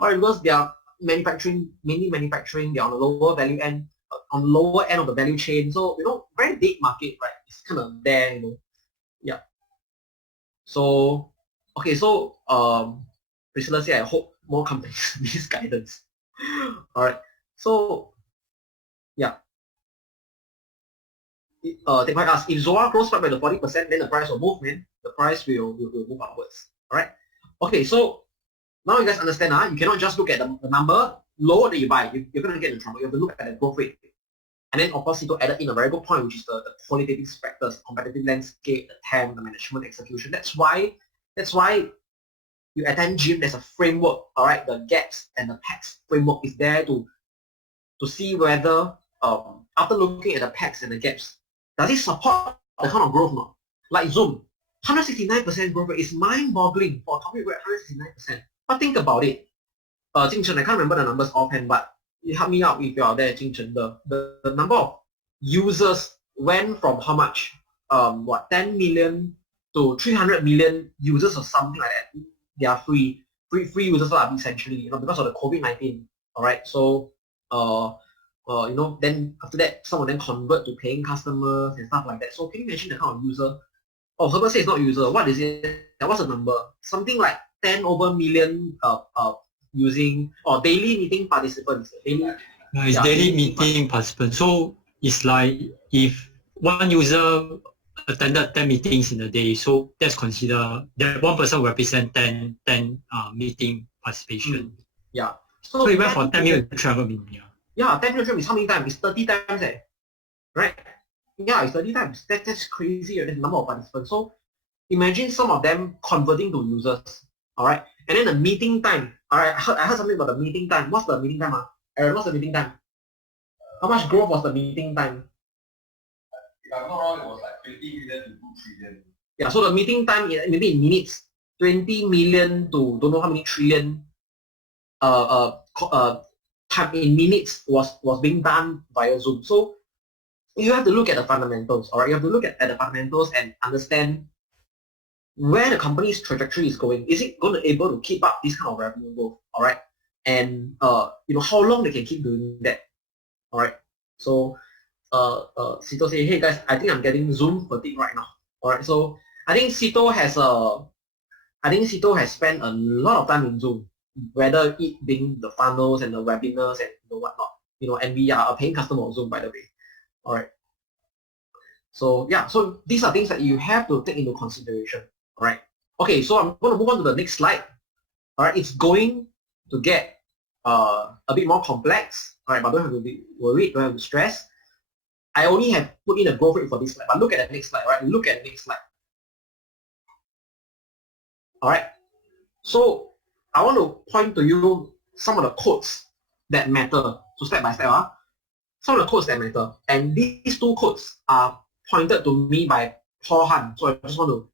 Or because they are mainly manufacturing, they're on the lower value end, on the lower end of the value chain. So, very dead market, right? It's kind of there, Yeah. So, okay, so Priscilla said, I hope more companies use guidance. All right. So, yeah. They might ask, if Zuora grows back by the 40%, then the price will move, man. The price will move upwards. All right. Okay, so now you guys understand, you cannot just look at the number. Lower that you buy, you're going to get in trouble. You have to look at the growth rate. And then, of course, Sito added in a very good point, which is the qualitative factors, competitive landscape, the TAM, the management, execution. That's why you attend gym, there's a framework, all right? The gaps and the packs framework is there to see whether, after looking at the packs and the gaps, does it support the kind of growth not? Like Zoom, 169% growth rate is mind-boggling for a company with 169%. But think about it. Jing Chen, I can't remember the numbers offhand, but you help me out if you are there, Jing Chen. The number of users went from how much? 10 million to 300 million users or something like that. They are free users essentially, because of the COVID-19. All right, so then after that, some of them convert to paying customers and stuff like that. So can you imagine the kind of user? Oh, Herbert says it's not user. What is it? What's the number? Something like 10 over million using or daily meeting participants. It's daily meeting participants. So it's like if one user attended 10 meetings in a day, so that's considered that one person represent 10 meeting participation. Yeah. So it went from 10 million to 300 million. Yeah, 10 million is how many times? It's 30 times, right? Yeah, it's 30 times. That's crazy, the number of participants. So imagine some of them converting to users, all right? And then the meeting time, all right, I heard something about the meeting time. What's the meeting time? Aaron, what's the meeting time? How much growth was the meeting time? If I'm not wrong, it was like 20 million to 2 trillion. Yeah, so the meeting time, maybe in minutes, 20 million to don't know how many trillion time in minutes was being done via Zoom. So you have to look at the fundamentals, all right? You have to look at the fundamentals and understand where the company's trajectory is going. Is it going to able to keep up this kind of revenue growth, all right? And how long they can keep doing that, all right? So Sito say, hey guys, I think I'm getting Zoom fatigue right now, all right? So I think Sito has spent a lot of time in Zoom, whether it being the funnels and the webinars and whatnot, and we are a paying customer of Zoom, by the way, all right? So yeah, so these are things that you have to take into consideration. All right. Okay, so I'm going to move on to the next slide. All right, it's going to get a bit more complex. All right, but don't have to be worried, don't have to stress. I only have put in a growth rate for this slide, but look at the next slide. All right, look at the next slide. All right. So I want to point to you some of the codes that matter. So step by step, some of the codes that matter, and these two codes are pointed to me by Paul Han. So I just want to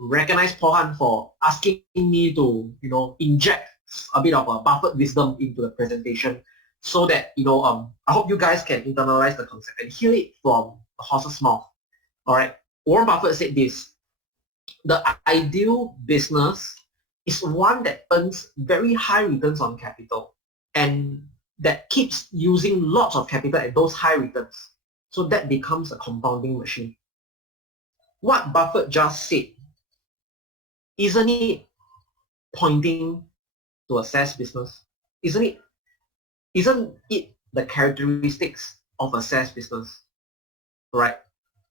recognize Paul Han for asking me to inject a bit of a Buffett wisdom into the presentation, so that I hope you guys can internalize the concept and hear it from the horse's mouth. All right, Warren Buffett said this: the ideal business is one that earns very high returns on capital and that keeps using lots of capital at those high returns. So that becomes a compounding machine. What Buffett just said, isn't it pointing to a SaaS business? Isn't it the characteristics of a SaaS business? Right?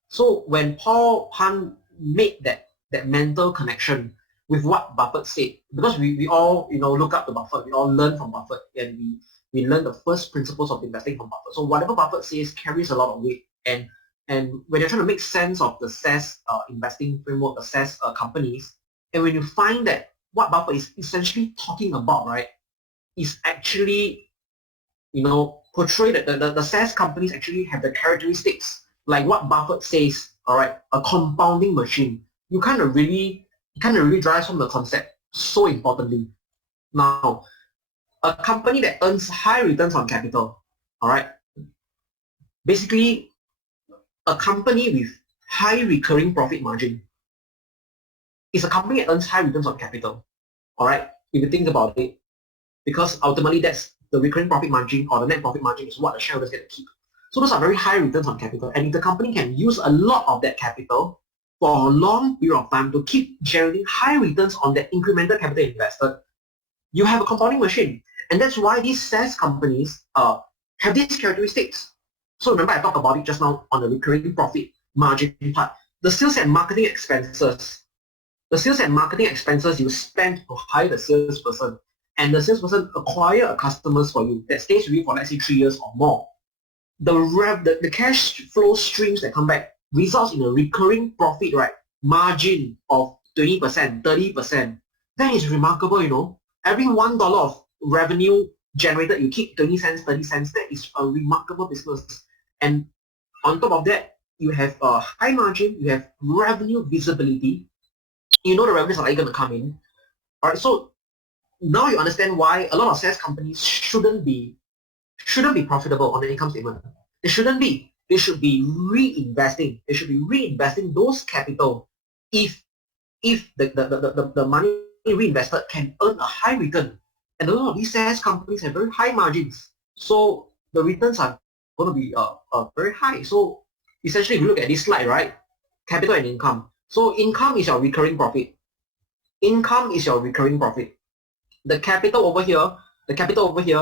So when Paul Han made that mental connection with what Buffett said, because we all look up to Buffett, we all learn from Buffett, and we learn the first principles of investing from Buffett. So whatever Buffett says carries a lot of weight, and when you're trying to make sense of the SaaS investing framework, the SaaS companies, and when you find that what Buffett is essentially talking about, right, is actually portray that the SaaS companies actually have the characteristics like what Buffett says, all right, a compounding machine. You kind of really drives home the concept so importantly. Now, a company that earns high returns on capital, all right, basically a company with high recurring profit margin is a company that earns high returns on capital, all right, if you think about it, because ultimately that's the recurring profit margin or the net profit margin is what the shareholders get to keep. So those are very high returns on capital, and if the company can use a lot of that capital for a long period of time to keep generating high returns on that incremental capital invested, you have a compounding machine. And that's why these SaaS companies have these characteristics. So remember I talked about it just now on the recurring profit margin part. The sales and marketing expenses you spend to hire the salesperson, and the salesperson acquire a customers for you that stays with you for let's say 3 years or more. The cash flow streams that come back results in a recurring profit, right, margin of 20%, 30%. That is remarkable, Every $1 of revenue generated, you keep 20 cents, 30 cents. That is a remarkable business. And on top of that, you have a high margin, you have revenue visibility. The revenues are going to come in. All right, so now you understand why a lot of SaaS companies shouldn't be profitable on the income statement. They shouldn't be. They should be reinvesting. They should be reinvesting those capital if the money reinvested can earn a high return. And a lot of these SaaS companies have very high margins. So the returns are going to be very high. So essentially, if you look at this slide, right, capital and income. So income is your recurring profit. Income is your recurring profit. The capital over here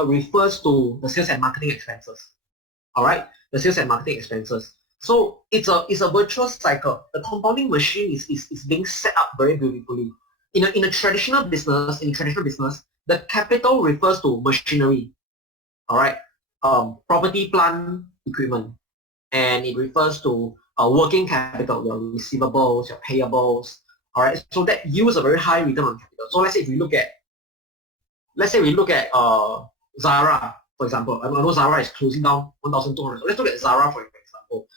refers to the sales and marketing expenses. All right, the sales and marketing expenses. So it's a virtuous cycle. The compounding machine is being set up very beautifully. In a traditional business, the capital refers to machinery. All right, property, plant, equipment, and it refers to working capital, your receivables, your payables. All right, so that yields a very high return on capital. So let's say we look at Zara, for example. I know Zara is closing down 1,200. So let's look at Zara for example.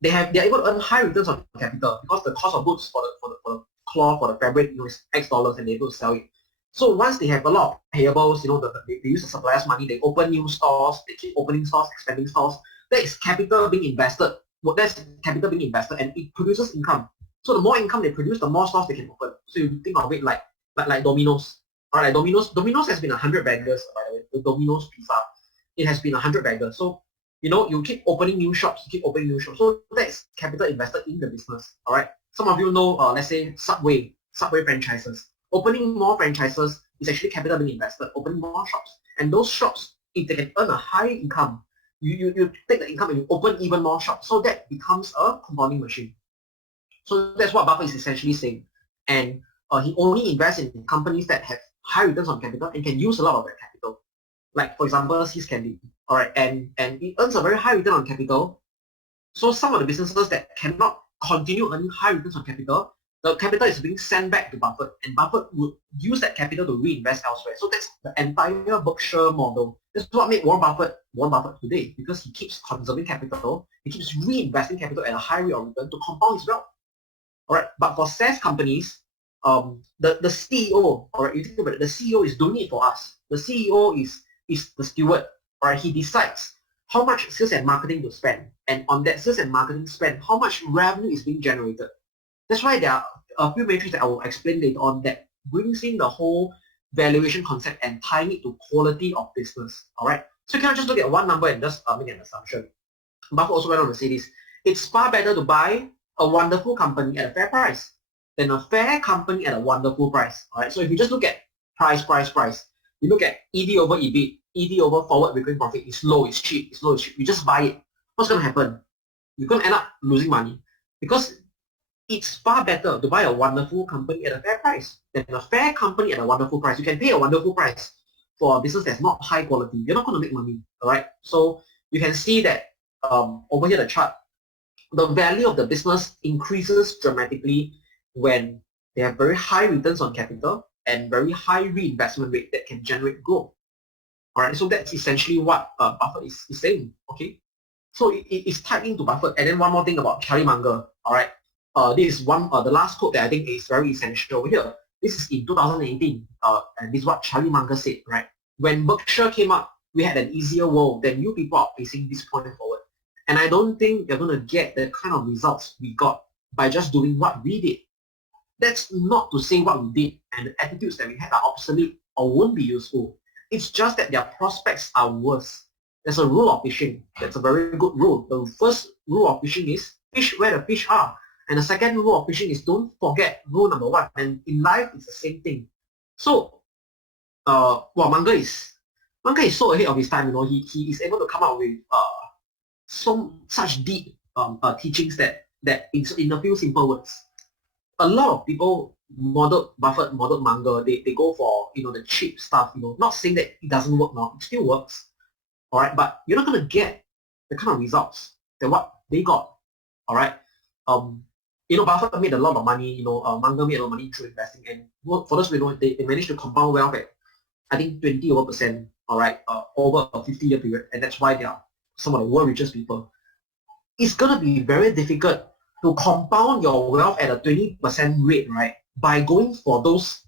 They are able to earn high returns on capital because the cost of goods for cloth or the fabric, it's X dollars and they're able to sell it. So once they have a lot of payables, they use the supplier's money, they open new stores, they keep opening stores, expanding stores. That is capital being invested. That's capital being invested and it produces income. So the more income they produce, the more stores they can open. So you think of it like Domino's. All right, Domino's has been 100 beggars, by the way. The Domino's pizza, it has been 100 beggars. So you keep opening new shops, So that's capital invested in the business. All right. Some of you know, let's say Subway franchises. Opening more franchises is actually capital being invested. Opening more shops, and those shops, if they can earn a high income, you take the income and you open even more shops. So that becomes a compounding machine. So that's what Buffett is essentially saying. And he only invests in companies that have high returns on capital and can use a lot of that capital. Like for example, Seas Candy. All right, and it earns a very high return on capital. So some of the businesses that cannot continue earning high returns on capital, the capital is being sent back to Buffett, and Buffett would use that capital to reinvest elsewhere. So that's the entire Berkshire model. That's what made Warren Buffett today, because he keeps conserving capital, he keeps reinvesting capital at a high rate of return to compound his wealth. All right, but for SaaS companies, the CEO, all right, you think about it, the CEO is doing it for us. The CEO is the steward. All right, he decides how much sales and marketing to spend, and on that sales and marketing spend, how much revenue is being generated. That's why there are a few metrics that I will explain later on that brings in the whole valuation concept and tying it to quality of business. All right, so you cannot just look at one number and just make an assumption. Buffett also went on to say this: it's far better to buy a wonderful company at a fair price than a fair company at a wonderful price. All right, so if you just look at price, you look at EV over EBIT, EV over forward recurring profit, it's low, it's cheap, you just buy it. What's going to happen? You're going to end up losing money, because it's far better to buy a wonderful company at a fair price than a fair company at a wonderful price. You can pay a wonderful price for a business that's not high quality. You're not going to make money, all right? So you can see that over here, the chart, the value of the business increases dramatically when they have very high returns on capital and very high reinvestment rate that can generate growth. All right, so that's essentially what Buffett is saying. Okay, so it's tied into Buffett. And then one more thing about Charlie Munger. All right, this is the last quote that I think is very essential over here. This is in 2018, and this is what Charlie Munger said. Right, when Berkshire came up, we had an easier world than you people are facing this point forward. And I don't think you're going to get the kind of results we got by just doing what we did. That's not to say what we did and the attitudes that we had are obsolete or won't be useful. It's just that their prospects are worse. There's a rule of fishing. That's a very good rule. The first rule of fishing is fish where the fish are. And the second rule of fishing is don't forget rule number one. And in life, it's the same thing. So, Munger is so ahead of his time. He is able to come up with such deep teachings that in a few simple words. A lot of people modeled Buffett, modeled Munger. They go for the cheap stuff. Not saying that it doesn't work now. It still works. All right, but you're not gonna get the kind of results that what they got. All right. Buffett made a lot of money. Munger made a lot of money through investing, and for those we know, they managed to compound wealth at I think 20%. All right, over a 50-year period, and that's why they are some of the world richest people. It's gonna be very difficult to compound your wealth at a 20% rate, right? By going for those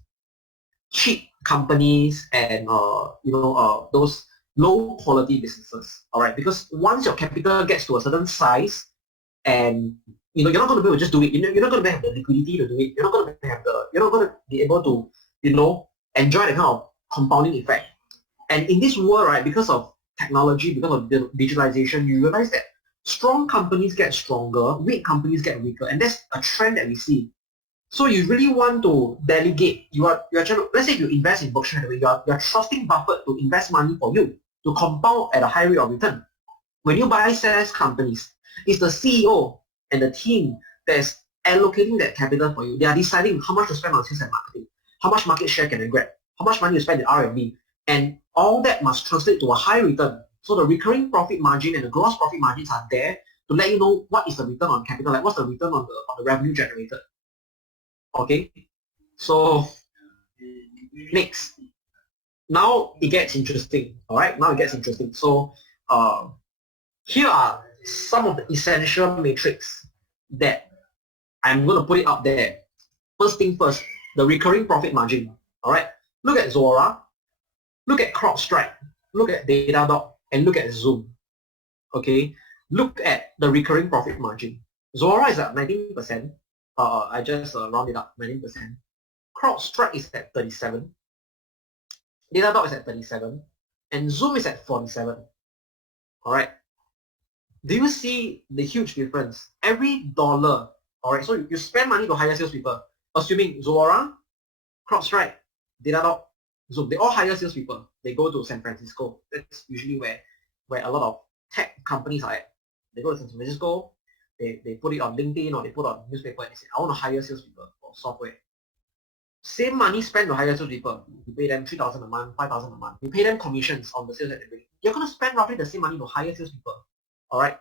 cheap companies and those low quality businesses, all right? Because once your capital gets to a certain size, and you're not going to be able to just do it. You're not going to have the liquidity to do it. You're not going to be able to enjoy the kind of compounding effect. And in this world, right, because of technology, because of digitalization, you realize that strong companies get stronger, weak companies get weaker, and that's a trend that we see. So you really want to delegate. You're trying to, let's say you invest in Berkshire, you're trusting Buffett to invest money for you to compound at a high rate of return. When you buy SaaS companies, it's the CEO and the team that's allocating that capital for you. They are deciding how much to spend on sales and marketing, how much market share can I grab, how much money to spend in R&D, and all that must translate to a high return. So the recurring profit margin and the gross profit margins are there to let you know what is the return on capital, like what's the return on the revenue generated. Okay, so next. Now it gets interesting. All right, now it gets interesting. So here are some of the essential metrics that I'm going to put it up there. First thing first, the recurring profit margin. All right. Look at Zuora, look at CrowdStrike, look at Datadog, and look at Zoom. Okay. Look at the recurring profit margin. Zuora is at 19%. I just round it up, 19%. CrowdStrike is at 37. Datadog is at 37. And Zoom is at 47. All right. Do you see the huge difference? Every dollar, all right, so you spend money to hire salespeople, assuming Zuora, CrowdStrike, Datadog, Zoom, they all hire salespeople. They go to San Francisco. That's usually where a lot of tech companies are at. They go to San Francisco, they put it on LinkedIn or they put it on newspaper and they say, I want to hire salespeople for software. Same money spent to hire salespeople. You pay them 3,000 a month, 5,000 a month. You pay them commissions on the sales that they bring. You're going to spend roughly the same money to hire salespeople. All right.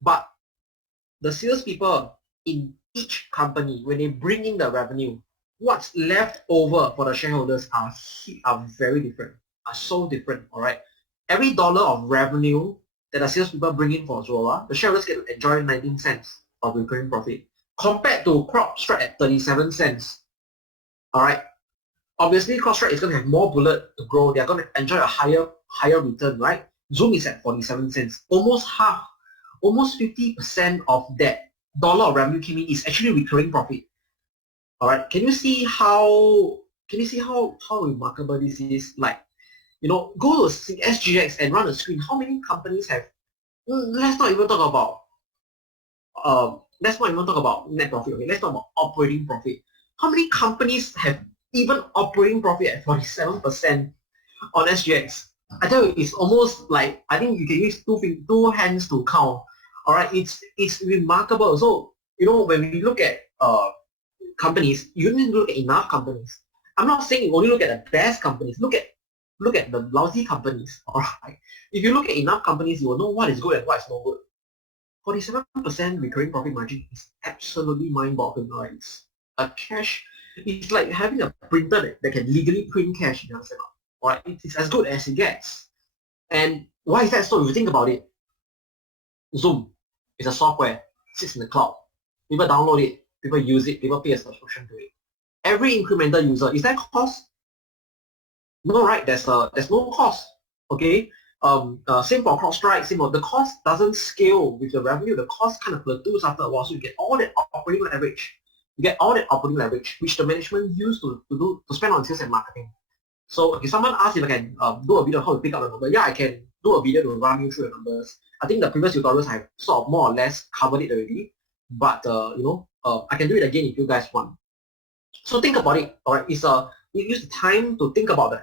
But the salespeople in each company, when they bring in the revenue, what's left over for the shareholders are very different, are so different. All right. Every dollar of revenue that the salespeople bring in for Zuora, the shareholders get to enjoy 19 cents of recurring profit compared to CrowdStrike at 37 cents. All right. Obviously, CrowdStrike is going to have more bullet to grow. They are going to enjoy a higher return, right? Zoom is at 47 cents. Almost half, almost 50% of that dollar of revenue came in is actually recurring profit. All right. Can you see how remarkable this is? Like, you know, go to SGX and run a screen. How many companies have? Let's not even talk about net profit. Okay, let's talk about operating profit. How many companies have even operating profit at 47% on SGX? I tell you, it's almost like, I think you can use two hands to count. All right, it's remarkable. So, you know, when we look at companies, you need to look at enough companies. I'm not saying you only look at the best companies. Look at the lousy companies. All right. If you look at enough companies, you will know what is good and what is not good. 47% recurring profit margin is absolutely mind-boggling. Right? It's a cash. It's like having a printer that can legally print cash. You understand? All right. It's as good as it gets. And why is that so? If you think about it, Zoom is a software, sits in the cloud. People download it, people use it, people pay a subscription to it. Every incremental user, is that cost? No, right? There's no cost. Okay. Same for CrowdStrike. Same for the cost doesn't scale with the revenue. The cost kind of plateaus after a while, so you get all that operating leverage. You get all that operating leverage, which the management used to spend on sales and marketing. So if someone asks if I can do a video on how to pick up the number, yeah, I can do a video to run you through the numbers. I think the previous tutorials have sort of more or less covered it already, but I can do it again if you guys want. So think about it. All right, use the time to think about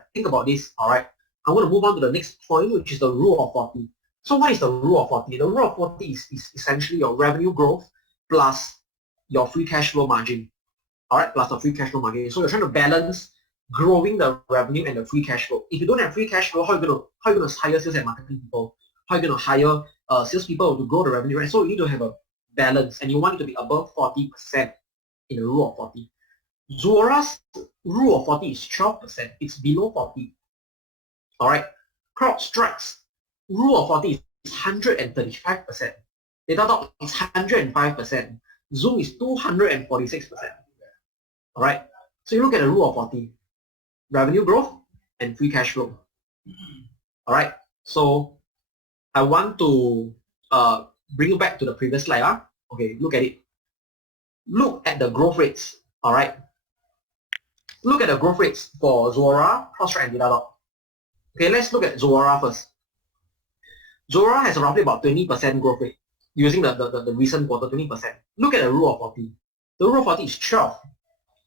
this. All right, I'm going to move on to the next point, which is the rule of 40. So what is the rule of 40? The rule of 40 is essentially your revenue growth plus your free cash flow margin. All right, plus the free cash flow margin. So you're trying to balance growing the revenue and the free cash flow. If you don't have free cash flow, how are you going to hire sales and marketing people? How are you going to hire salespeople to grow the revenue? Right? So you need to have a balance, and you want it to be above 40% in the rule of 40. Zuora's rule of 40 is 12%. It's below 40. All right. CrowdStrike's rule of 40 is 135%. Datadog is 105%. Zoom is 246%. All right. So you look at the rule of 40. Revenue growth and free cash flow. All right. So I want to bring you back to the previous slide. Okay, look at it. Look at the growth rates. All right. Look at the growth rates for Zuora, CrowdStrike, and Datadog. Okay, let's look at Zuora first. Zuora has roughly about 20% growth rate using the recent quarter, 20%. Look at the rule of 40. The rule of 40 is 12,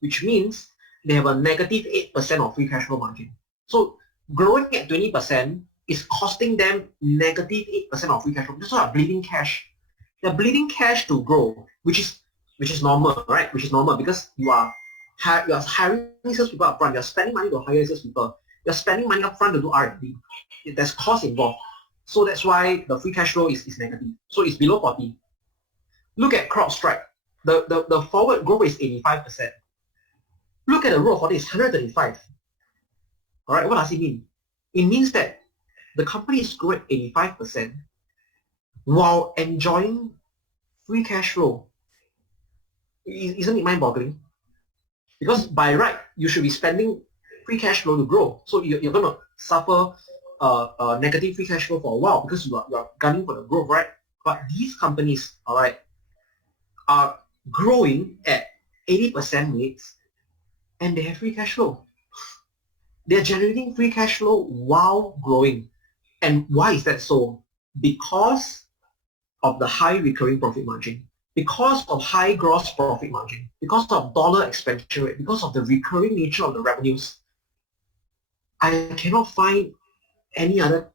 which means they have a negative 8% of free cash flow margin. So growing at 20% is costing them negative 8% of free cash flow. This is why bleeding cash. They're bleeding cash to grow, which is normal, right? Which is normal because you are hiring salespeople up front. You're spending money to hire salespeople. You're spending money up front to do R&D. There's cost involved. So that's why the free cash flow is negative. So it's below 40. Look at CrowdStrike. The forward growth is 85%. Look at the rule of 40, it's 135. All right, what does it mean? It means that the company is growing 85% while enjoying free cash flow. Isn't it mind-boggling? Because by right, you should be spending free cash flow to grow. So you're going to suffer negative free cash flow for a while because you're gunning for the growth, right? But these companies, all right, are growing at 80% rates and they have free cash flow. They're generating free cash flow while growing. And why is that so? Because of the high recurring profit margin, because of high gross profit margin, because of dollar expansion rate, because of the recurring nature of the revenues. I cannot find any other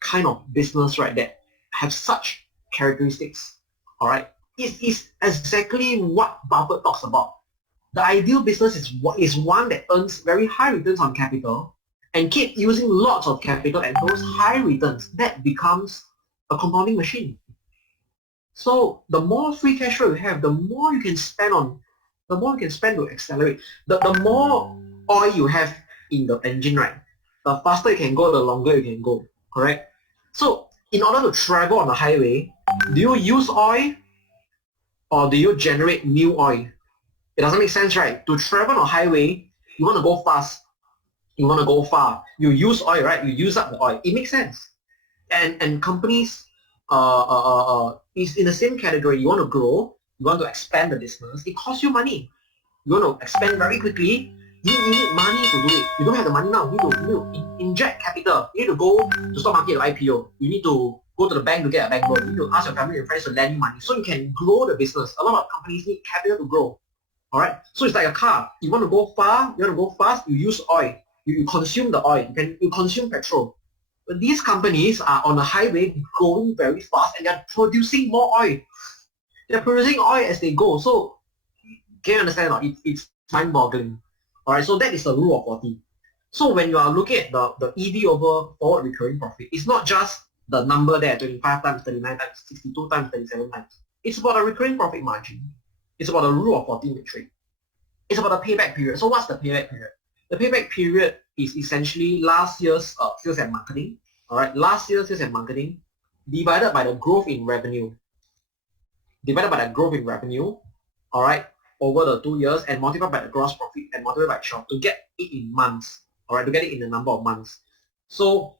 kind of business, right, that have such characteristics. All right, it is exactly what Buffett talks about. The ideal business is one that earns very high returns on capital and keep using lots of capital at those high returns. That becomes a compounding machine. So the more free cash flow you have, the more you can spend to accelerate. The more oil you have in the engine, right? The faster you can go, the longer you can go, correct? So in order to travel on the highway, do you use oil or do you generate new oil? It doesn't make sense, right? To travel on a highway, you want to go fast, you want to go far. You use oil, right? You use up the oil. It makes sense. And companies is in the same category. You want to grow, you want to expand the business. It costs you money. You want to expand very quickly. You need money to do it. You don't have the money now. You need to inject capital. You need to go to stock market or IPO. You need to go to the bank to get a bank loan. You need to ask your family and friends to lend you money so you can grow the business. A lot of companies need capital to grow. All right. So it's like a car. You want to go far. You want to go fast. You use oil. You consume the oil. You consume petrol. But these companies are on the highway going very fast and they're producing more oil. They're producing oil as they go. So can you understand? It's mind-boggling. All right, so that is the rule of 40. So when you are looking at the EV over forward recurring profit, it's not just the number there, 25 times, 39 times, 62 times, 37 times. It's about a recurring profit margin. It's about a rule of 40 metric. It's about the payback period. So what's the payback period? The payback period is essentially last year's sales and marketing. All right, last year's sales and marketing divided by the growth in revenue. All right, over the 2 years and multiplied by the gross profit and multiplied by 12 to get it in months. All right, to get it in the number of months. So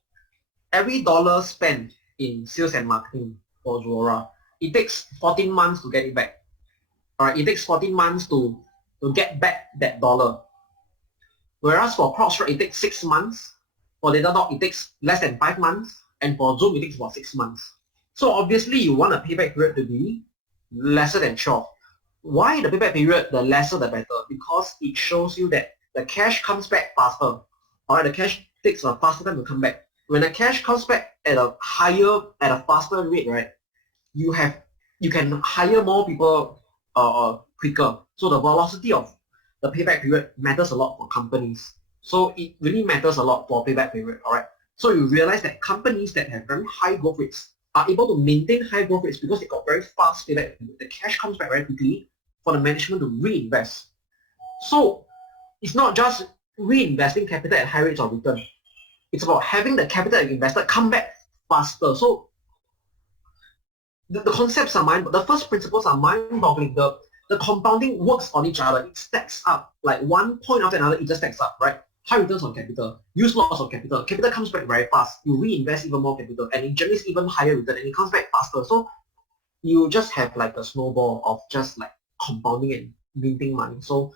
every dollar spent in sales and marketing for Zuora, it takes 14 months to get it back. All right, it takes 14 months to get back that dollar. Whereas for CrowdStrike, it takes 6 months. For Datadog, it takes less than 5 months. And for Zoom, it takes about 6 months. So obviously, you want a payback period to be lesser than 12. Why the payback period, the lesser the better? Because it shows you that the cash comes back faster. All right, the cash takes a faster time to come back. When the cash comes back at a faster rate, right, you can hire more people quicker. So the velocity of the payback period matters a lot for companies. So it really matters a lot for payback period, all right? So you realize that companies that have very high growth rates are able to maintain high growth rates because they got very fast payback. The cash comes back very quickly for the management to reinvest. So it's not just reinvesting capital at high rates of return. It's about having the capital invested come back faster. So the concepts are the first principles are mind-boggling. The compounding works on each other. It stacks up. Like one point after another, it just stacks up, right? High returns on capital. Use lots of capital. Capital comes back very fast. You reinvest even more capital and it generates even higher return and it comes back faster. So you just have like a snowball of just like compounding and minting money. So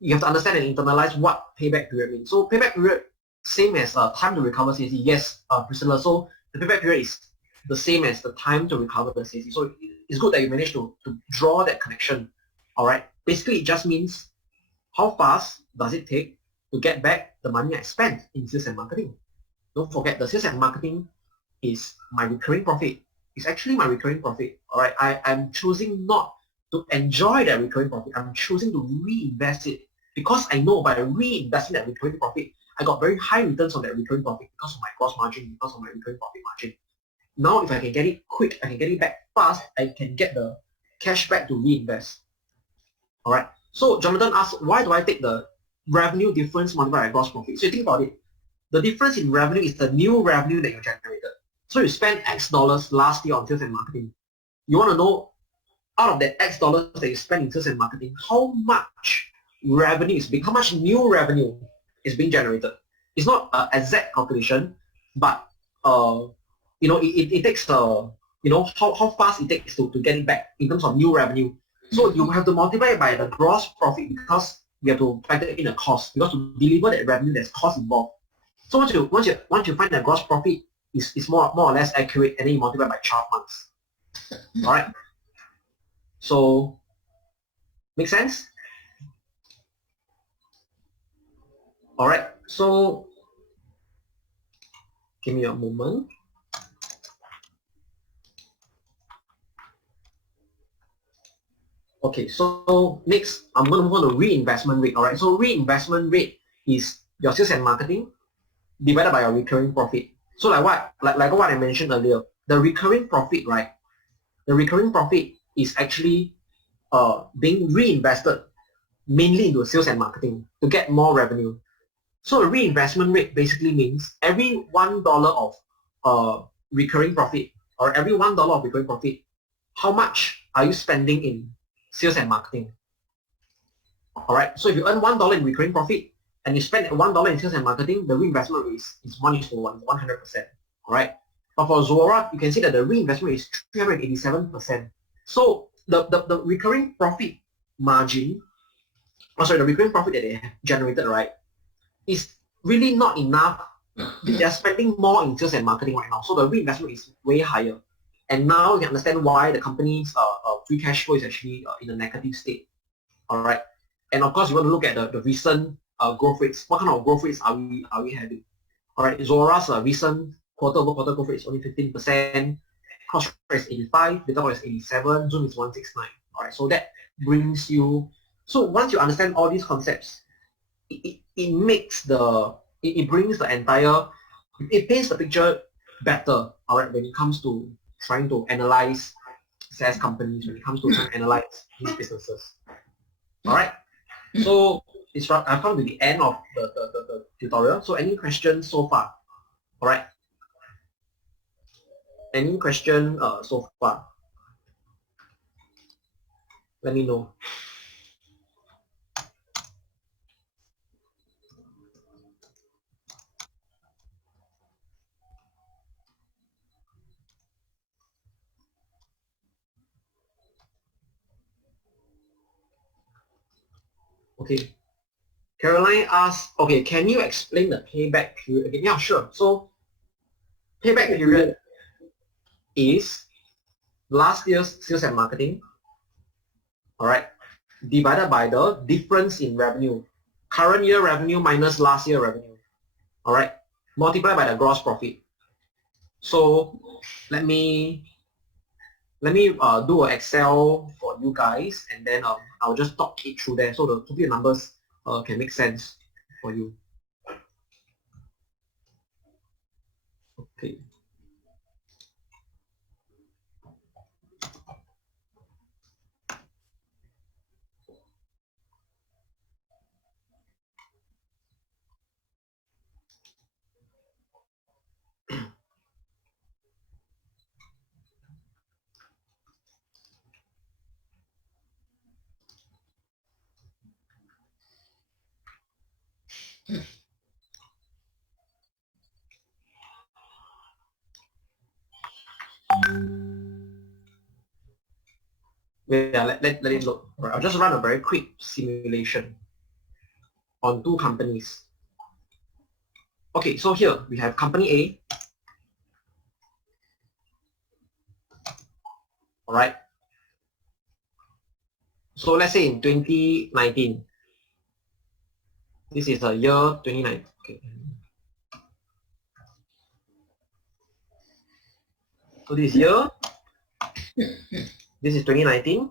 you have to understand and internalize what payback period means. So payback period, same as time to recover CAC. Yes, Priscilla. So the payback period is the same as the time to recover the CAC. So it's good that you managed to draw that connection. All right. Basically, it just means how fast does it take to get back the money I spent in sales and marketing. Don't forget, the sales and marketing is my recurring profit. It's actually my recurring profit. All right. I'm choosing not to enjoy that recurring profit. I'm choosing to reinvest it because I know by reinvesting that recurring profit, I got very high returns on that recurring profit because of my gross margin, because of my recurring profit margin. Now, if I can get it quick, I can get it back fast, I can get the cash back to reinvest. All right. So Jonathan asked, why do I take the revenue difference multiplied by gross profit? So you think about it. The difference in revenue is the new revenue that you generated. So you spent X dollars last year on sales and marketing. You want to know, out of that X dollars that you spent in sales and marketing, how much revenue is being, how much new revenue is being generated. It's not an exact calculation, but it takes how fast it takes to get it back in terms of new revenue. So you have to multiply it by the gross profit because you have to factor in a cost, because to deliver that revenue there's cost involved. So once you find that gross profit is more or less accurate, and then you multiply by 12 months. Alright. So make sense? Alright, so give me a moment. Okay, so next I'm going to move on to reinvestment rate. Alright, so reinvestment rate is your sales and marketing divided by your recurring profit. So like what I mentioned earlier, the recurring profit, right? The recurring profit is actually being reinvested mainly into sales and marketing to get more revenue. So a reinvestment rate basically means every $1 of recurring profit, or every $1 of recurring profit, how much are you spending in sales and marketing? Alright, so if you earn $1 in recurring profit and you spend $1 in sales and marketing, the reinvestment rate is 1:1, 100%. Alright, but for Zuora, you can see that the reinvestment rate is 387%. So the recurring profit margin, the recurring profit that they have generated, right, is really not enough. They are spending more in sales and marketing right now, so the reinvestment is way higher. And now you can understand why the company's free cash flow is actually in a negative state. Alright, and of course you want to look at the recent growth rates. What kind of growth rates are we having? Alright, Zuora's recent quarter-over-quarter growth rate is only 15%. Cost rate is 85, data is 87, Zoom is 169. Alright, so that brings you. So once you understand all these concepts, it makes it brings the entire, it paints the picture better, alright, when it comes to trying to analyze SaaS companies, when it comes to trying to analyze these businesses. Alright, so I've come to the end of the tutorial. So any questions so far? Alright, any question so far? Let me know. Okay, Caroline asks, okay, can you explain the payback period again? Yeah, sure. So payback period is last year's sales and marketing, alright, divided by the difference in revenue. Current year revenue minus last year revenue, alright, multiplied by the gross profit. So let me do an Excel for you guys, and then I'll just talk it through there so the numbers can make sense for you. Okay. Yeah, let it look. Right, I'll just run a very quick simulation on two companies. Okay, so here we have company A. Alright. So let's say in 2019. This is a year 29. Okay. So this year, this is 2019.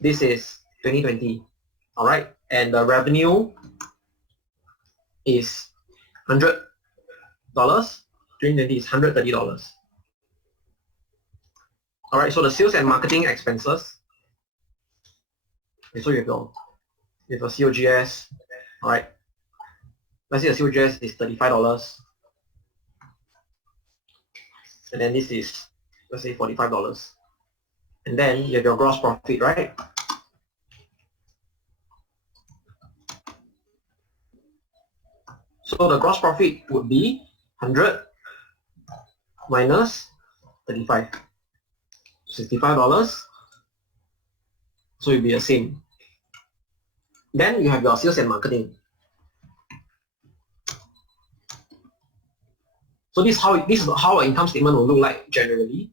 This is 2020. Alright, and the revenue is $100. 2020 is $130. Alright, so the sales and marketing expenses. Okay, so you have a COGS. Alright. Let's say the COGS is $35. And then this is, let's say, $45. And then you have your gross profit, right? So the gross profit would be 100 minus 35, $65. So it'll be the same. Then you have your sales and marketing. So this is how our income statement will look like generally.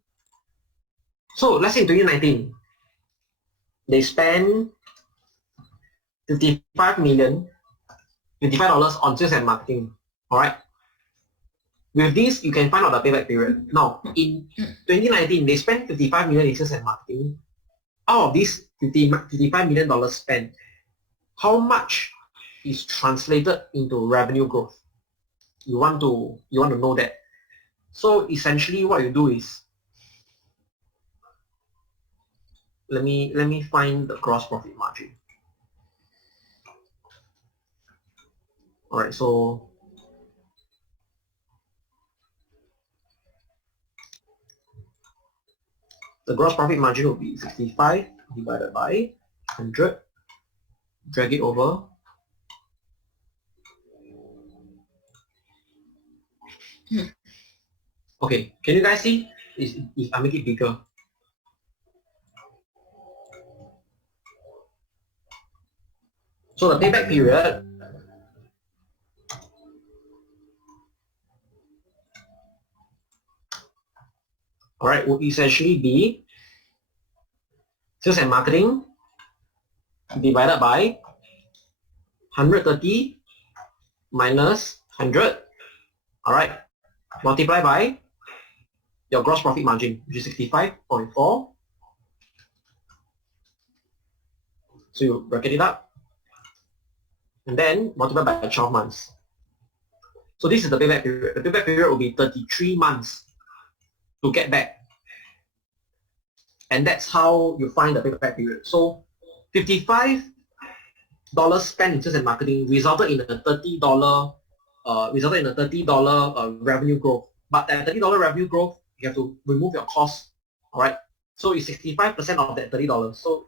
So let's say in 2019, they spend $55 on sales and marketing. Alright. With this, you can find out the payback period. Now, in 2019, they spent $55 million in sales and marketing. Out of this $55 million spent, how much is translated into revenue growth? You want to know that. So essentially what you do is, let me find the gross profit margin. Alright, so the gross profit margin will be 65 divided by 100. Drag it over. Okay, can you guys see if I make it bigger? So the payback period would essentially be sales and marketing divided by 130 minus 100, multiply by your gross profit margin, which is 65.4. So you bracket it up, and then multiply by 12 months. So this is the payback period. The payback period will be 33 months to get back. And that's how you find the payback period. So $55 spent in sales and marketing resulted in a $30 revenue growth. But that $30 revenue growth, you have to remove your costs. Alright. So it's 65% of that $30. So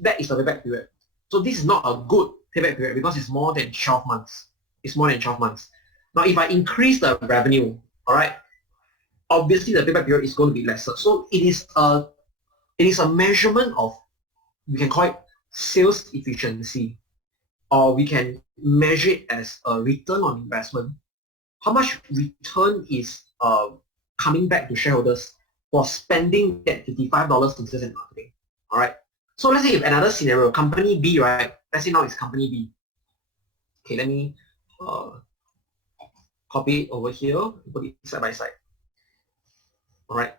that is the payback period. So this is not a good payback period because it's more than 12 months. It's more than 12 months. Now if I increase the revenue, alright, obviously the payback period is going to be lesser. So it is a measurement of, we can call it sales efficiency, or we can measure it as a return on investment. How much return is coming back to shareholders for spending that $55 in sales and marketing? All right. So let's say if another scenario, company B, right? Let's say now it's company B. Okay, let me copy it over here, put it side by side. All right.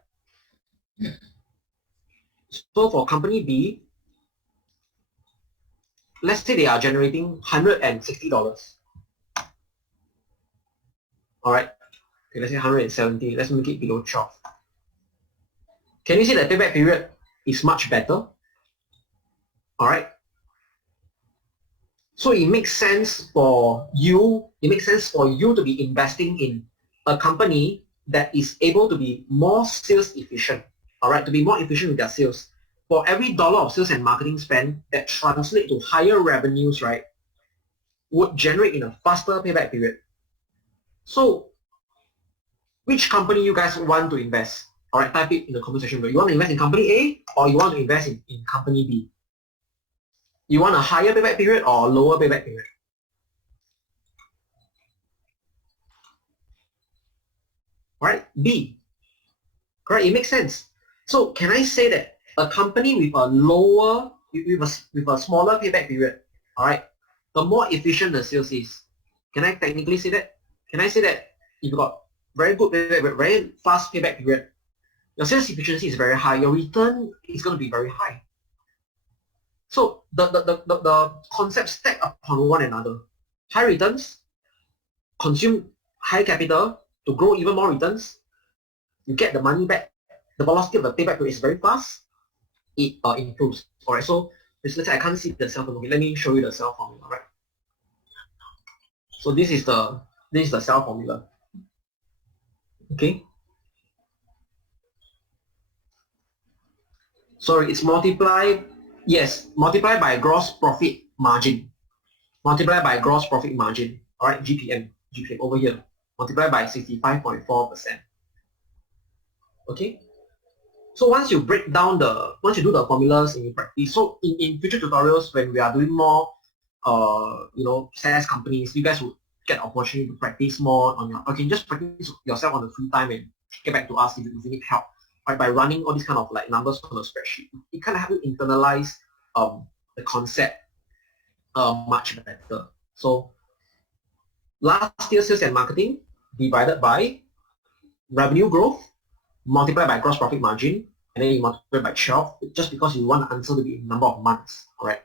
So for company B, let's say they are generating $160. All right. Okay, let's say 170. Let's make it below 12. Can you see that payback period is much better? All right. So it makes sense for you. It makes sense for you to be investing in a company that is able to be more sales efficient. All right, to be more efficient with their sales. For every dollar of sales and marketing spend that translate to higher revenues, right, would generate in a faster payback period. So, which company you guys want to invest? All right, type it in the comment section below. You want to invest in company A or you want to invest in company B? You want a higher payback period or a lower payback period? All right, B. Correct, it makes sense. So can I say that a company with a lower, with a smaller payback period, all right, the more efficient the sales is? Can I technically say that? Can I say that if you got very good payback, very fast payback period, your sales efficiency is very high, your return is going to be very high. So the concepts stack upon one another. High returns, consume high capital to grow even more returns. You get the money back. The velocity of the payback period is very fast. It improves. All right. So let's say I can't see the cell formula. Let me show you the cell formula. All right. So this is the cell formula. Okay. Sorry, it's multiplied. Yes, multiply by gross profit margin. Multiply by gross profit margin. All right, GPM. GPM over here, multiplied by 65.4%. Okay. So once you once you do the formulas and you practice, so in future tutorials when we are doing more, SaaS companies, you guys would get the opportunity to practice more on your, okay, just practice yourself on the free time and get back to us if you need help, right? By running all these kind of like numbers on a spreadsheet, it kind of help you internalize the concept much better. So last year sales and marketing divided by revenue growth multiplied by gross profit margin, and then you multiply by 12 just because you want the answer to be in number of months. All right.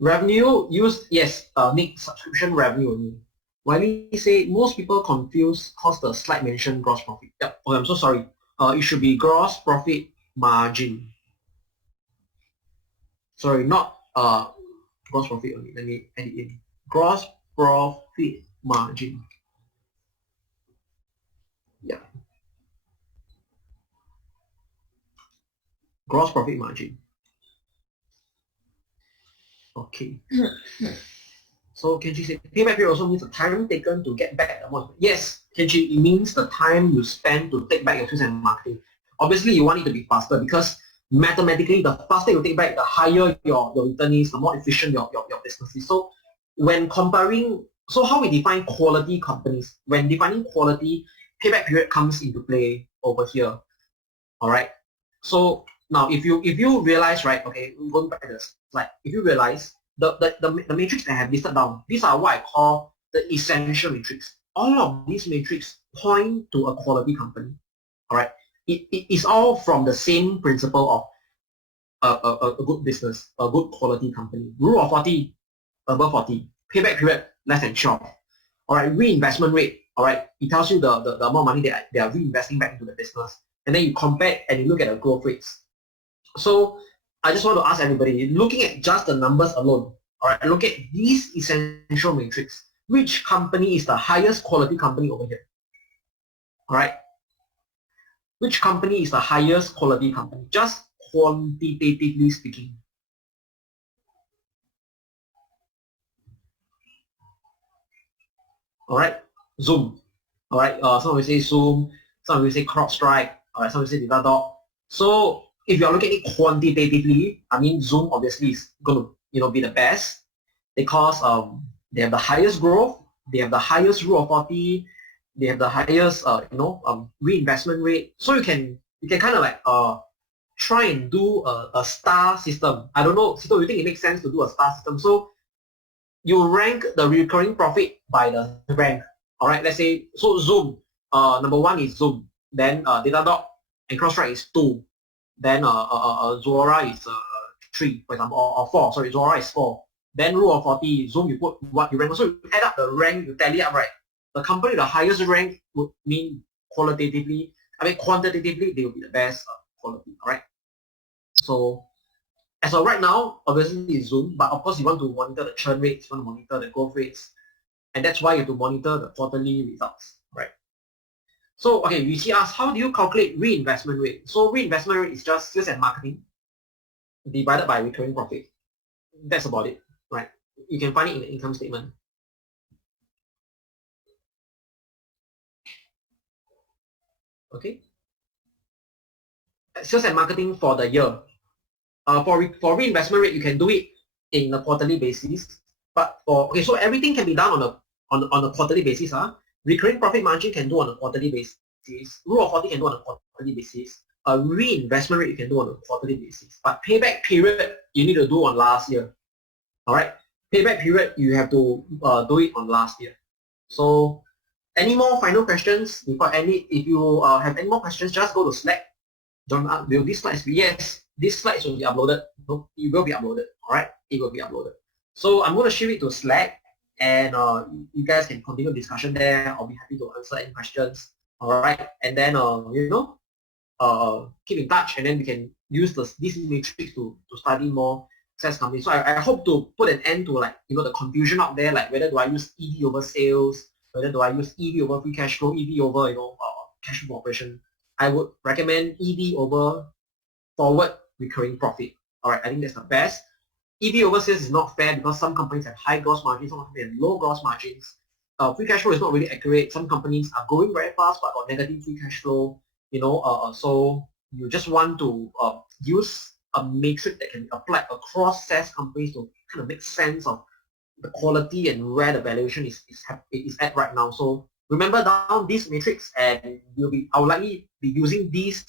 Revenue used, yes, Nick, subscription revenue only. Wiley say most people confuse cause the slide mentioned gross profit. Yep. Oh, I'm so sorry. It should be gross profit margin. Sorry, not gross profit only. Let me add it in. Gross profit margin. Yeah. Gross profit margin. Okay. So Kenji said, payback period also means the time taken to get back the amount. Yes, Kenji, it means the time you spend to take back your sales and marketing. Obviously, you want it to be faster because mathematically, the faster you take back, the higher your return is, the more efficient your business is. So when comparing, so how we define quality companies? When defining quality, payback period comes into play over here. All right. So now if you realize, right, okay, going back to this slide, if you realize the matrix that I have listed down, these are what I call the essential matrix. All of these matrix point to a quality company. All right. It is all from the same principle of a good business, a good quality company. Rule of 40, above 40. Payback period, less than 12. All right. Reinvestment rate, all right. It tells you the amount of money that they are reinvesting back into the business. And then you compare and you look at the growth rates. So I just want to ask everybody, looking at just the numbers alone, all right, look at these essential matrix. Which company is the highest quality company over here? All right. Which company is the highest quality company? Just quantitatively speaking. All right. Zoom. All right. Some will say Zoom. Some will say CrowdStrike. All right. Some will say Datadog. So if you are looking at it quantitatively, I mean Zoom obviously is going to be the best because they have the highest growth, they have the highest rule of 40, they have the highest reinvestment rate. So you can kind of like try and do a star system. I don't know, Sito, you think it makes sense to do a star system? So you rank the recurring profit by the rank. All right, let's say so Zoom. Number 1 is Zoom. Then Datadog and CrowdStrike is 2. Then Zuora is 3, for example, or 4. Sorry, Zuora is 4. Then rule of 40, Zoom, you put what you rank. So you add up the rank, you tally up, right? The company with the highest rank would mean quantitatively, they will be the best quality, all right? So as of right now, obviously it's Zoom, but of course you want to monitor the churn rates, you want to monitor the growth rates, and that's why you have to monitor the quarterly results, right? So, okay, you see us, how do you calculate reinvestment rate? So reinvestment rate is just sales and marketing divided by recurring profit. That's about it, right? You can find it in the income statement. Okay. Sales and marketing for the year. For reinvestment rate, you can do it in a quarterly basis. But so everything can be done on a quarterly basis. Recurring profit margin can do on a quarterly basis. Rule of 40 can do on a quarterly basis. Reinvestment rate you can do on a quarterly basis. But payback period you need to do on last year. All right. Payback period you have to do it on last year. So any more final questions? If you have any more questions, just go to Slack. Will these slides be? Yes, these slides will be uploaded. No, it will be uploaded. All right, it will be uploaded. So I'm going to share it to Slack, and you guys can continue discussion there. I'll be happy to answer any questions. All right, and then keep in touch, and then we can use this matrix to study more SaaS companies. So I hope to put an end to the confusion out there, like whether do I use EV over sales, whether do I use EV over free cash flow, EV over cash flow operation. I would recommend EV over forward recurring profit. All right, I think that's the best. EV over sales is not fair because some companies have high gross margins, some companies have low gross margins. Free cash flow is not really accurate. Some companies are growing very fast but got negative free cash flow. So you just want to use a matrix that can be applied across SaaS companies to kind of make sense of the quality and where the valuation is at right now. So remember down this matrix, and I will likely be using these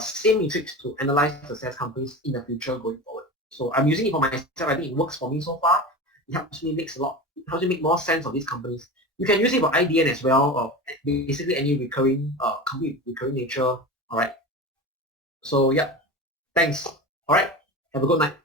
same matrix to analyze the SaaS companies in the future going forward. So I'm using it for myself. I think it works for me so far. It helps me make more sense of these companies. You can use it for IDN as well, or basically any recurring company with recurring nature. All right. So yeah, thanks. All right. Have a good night.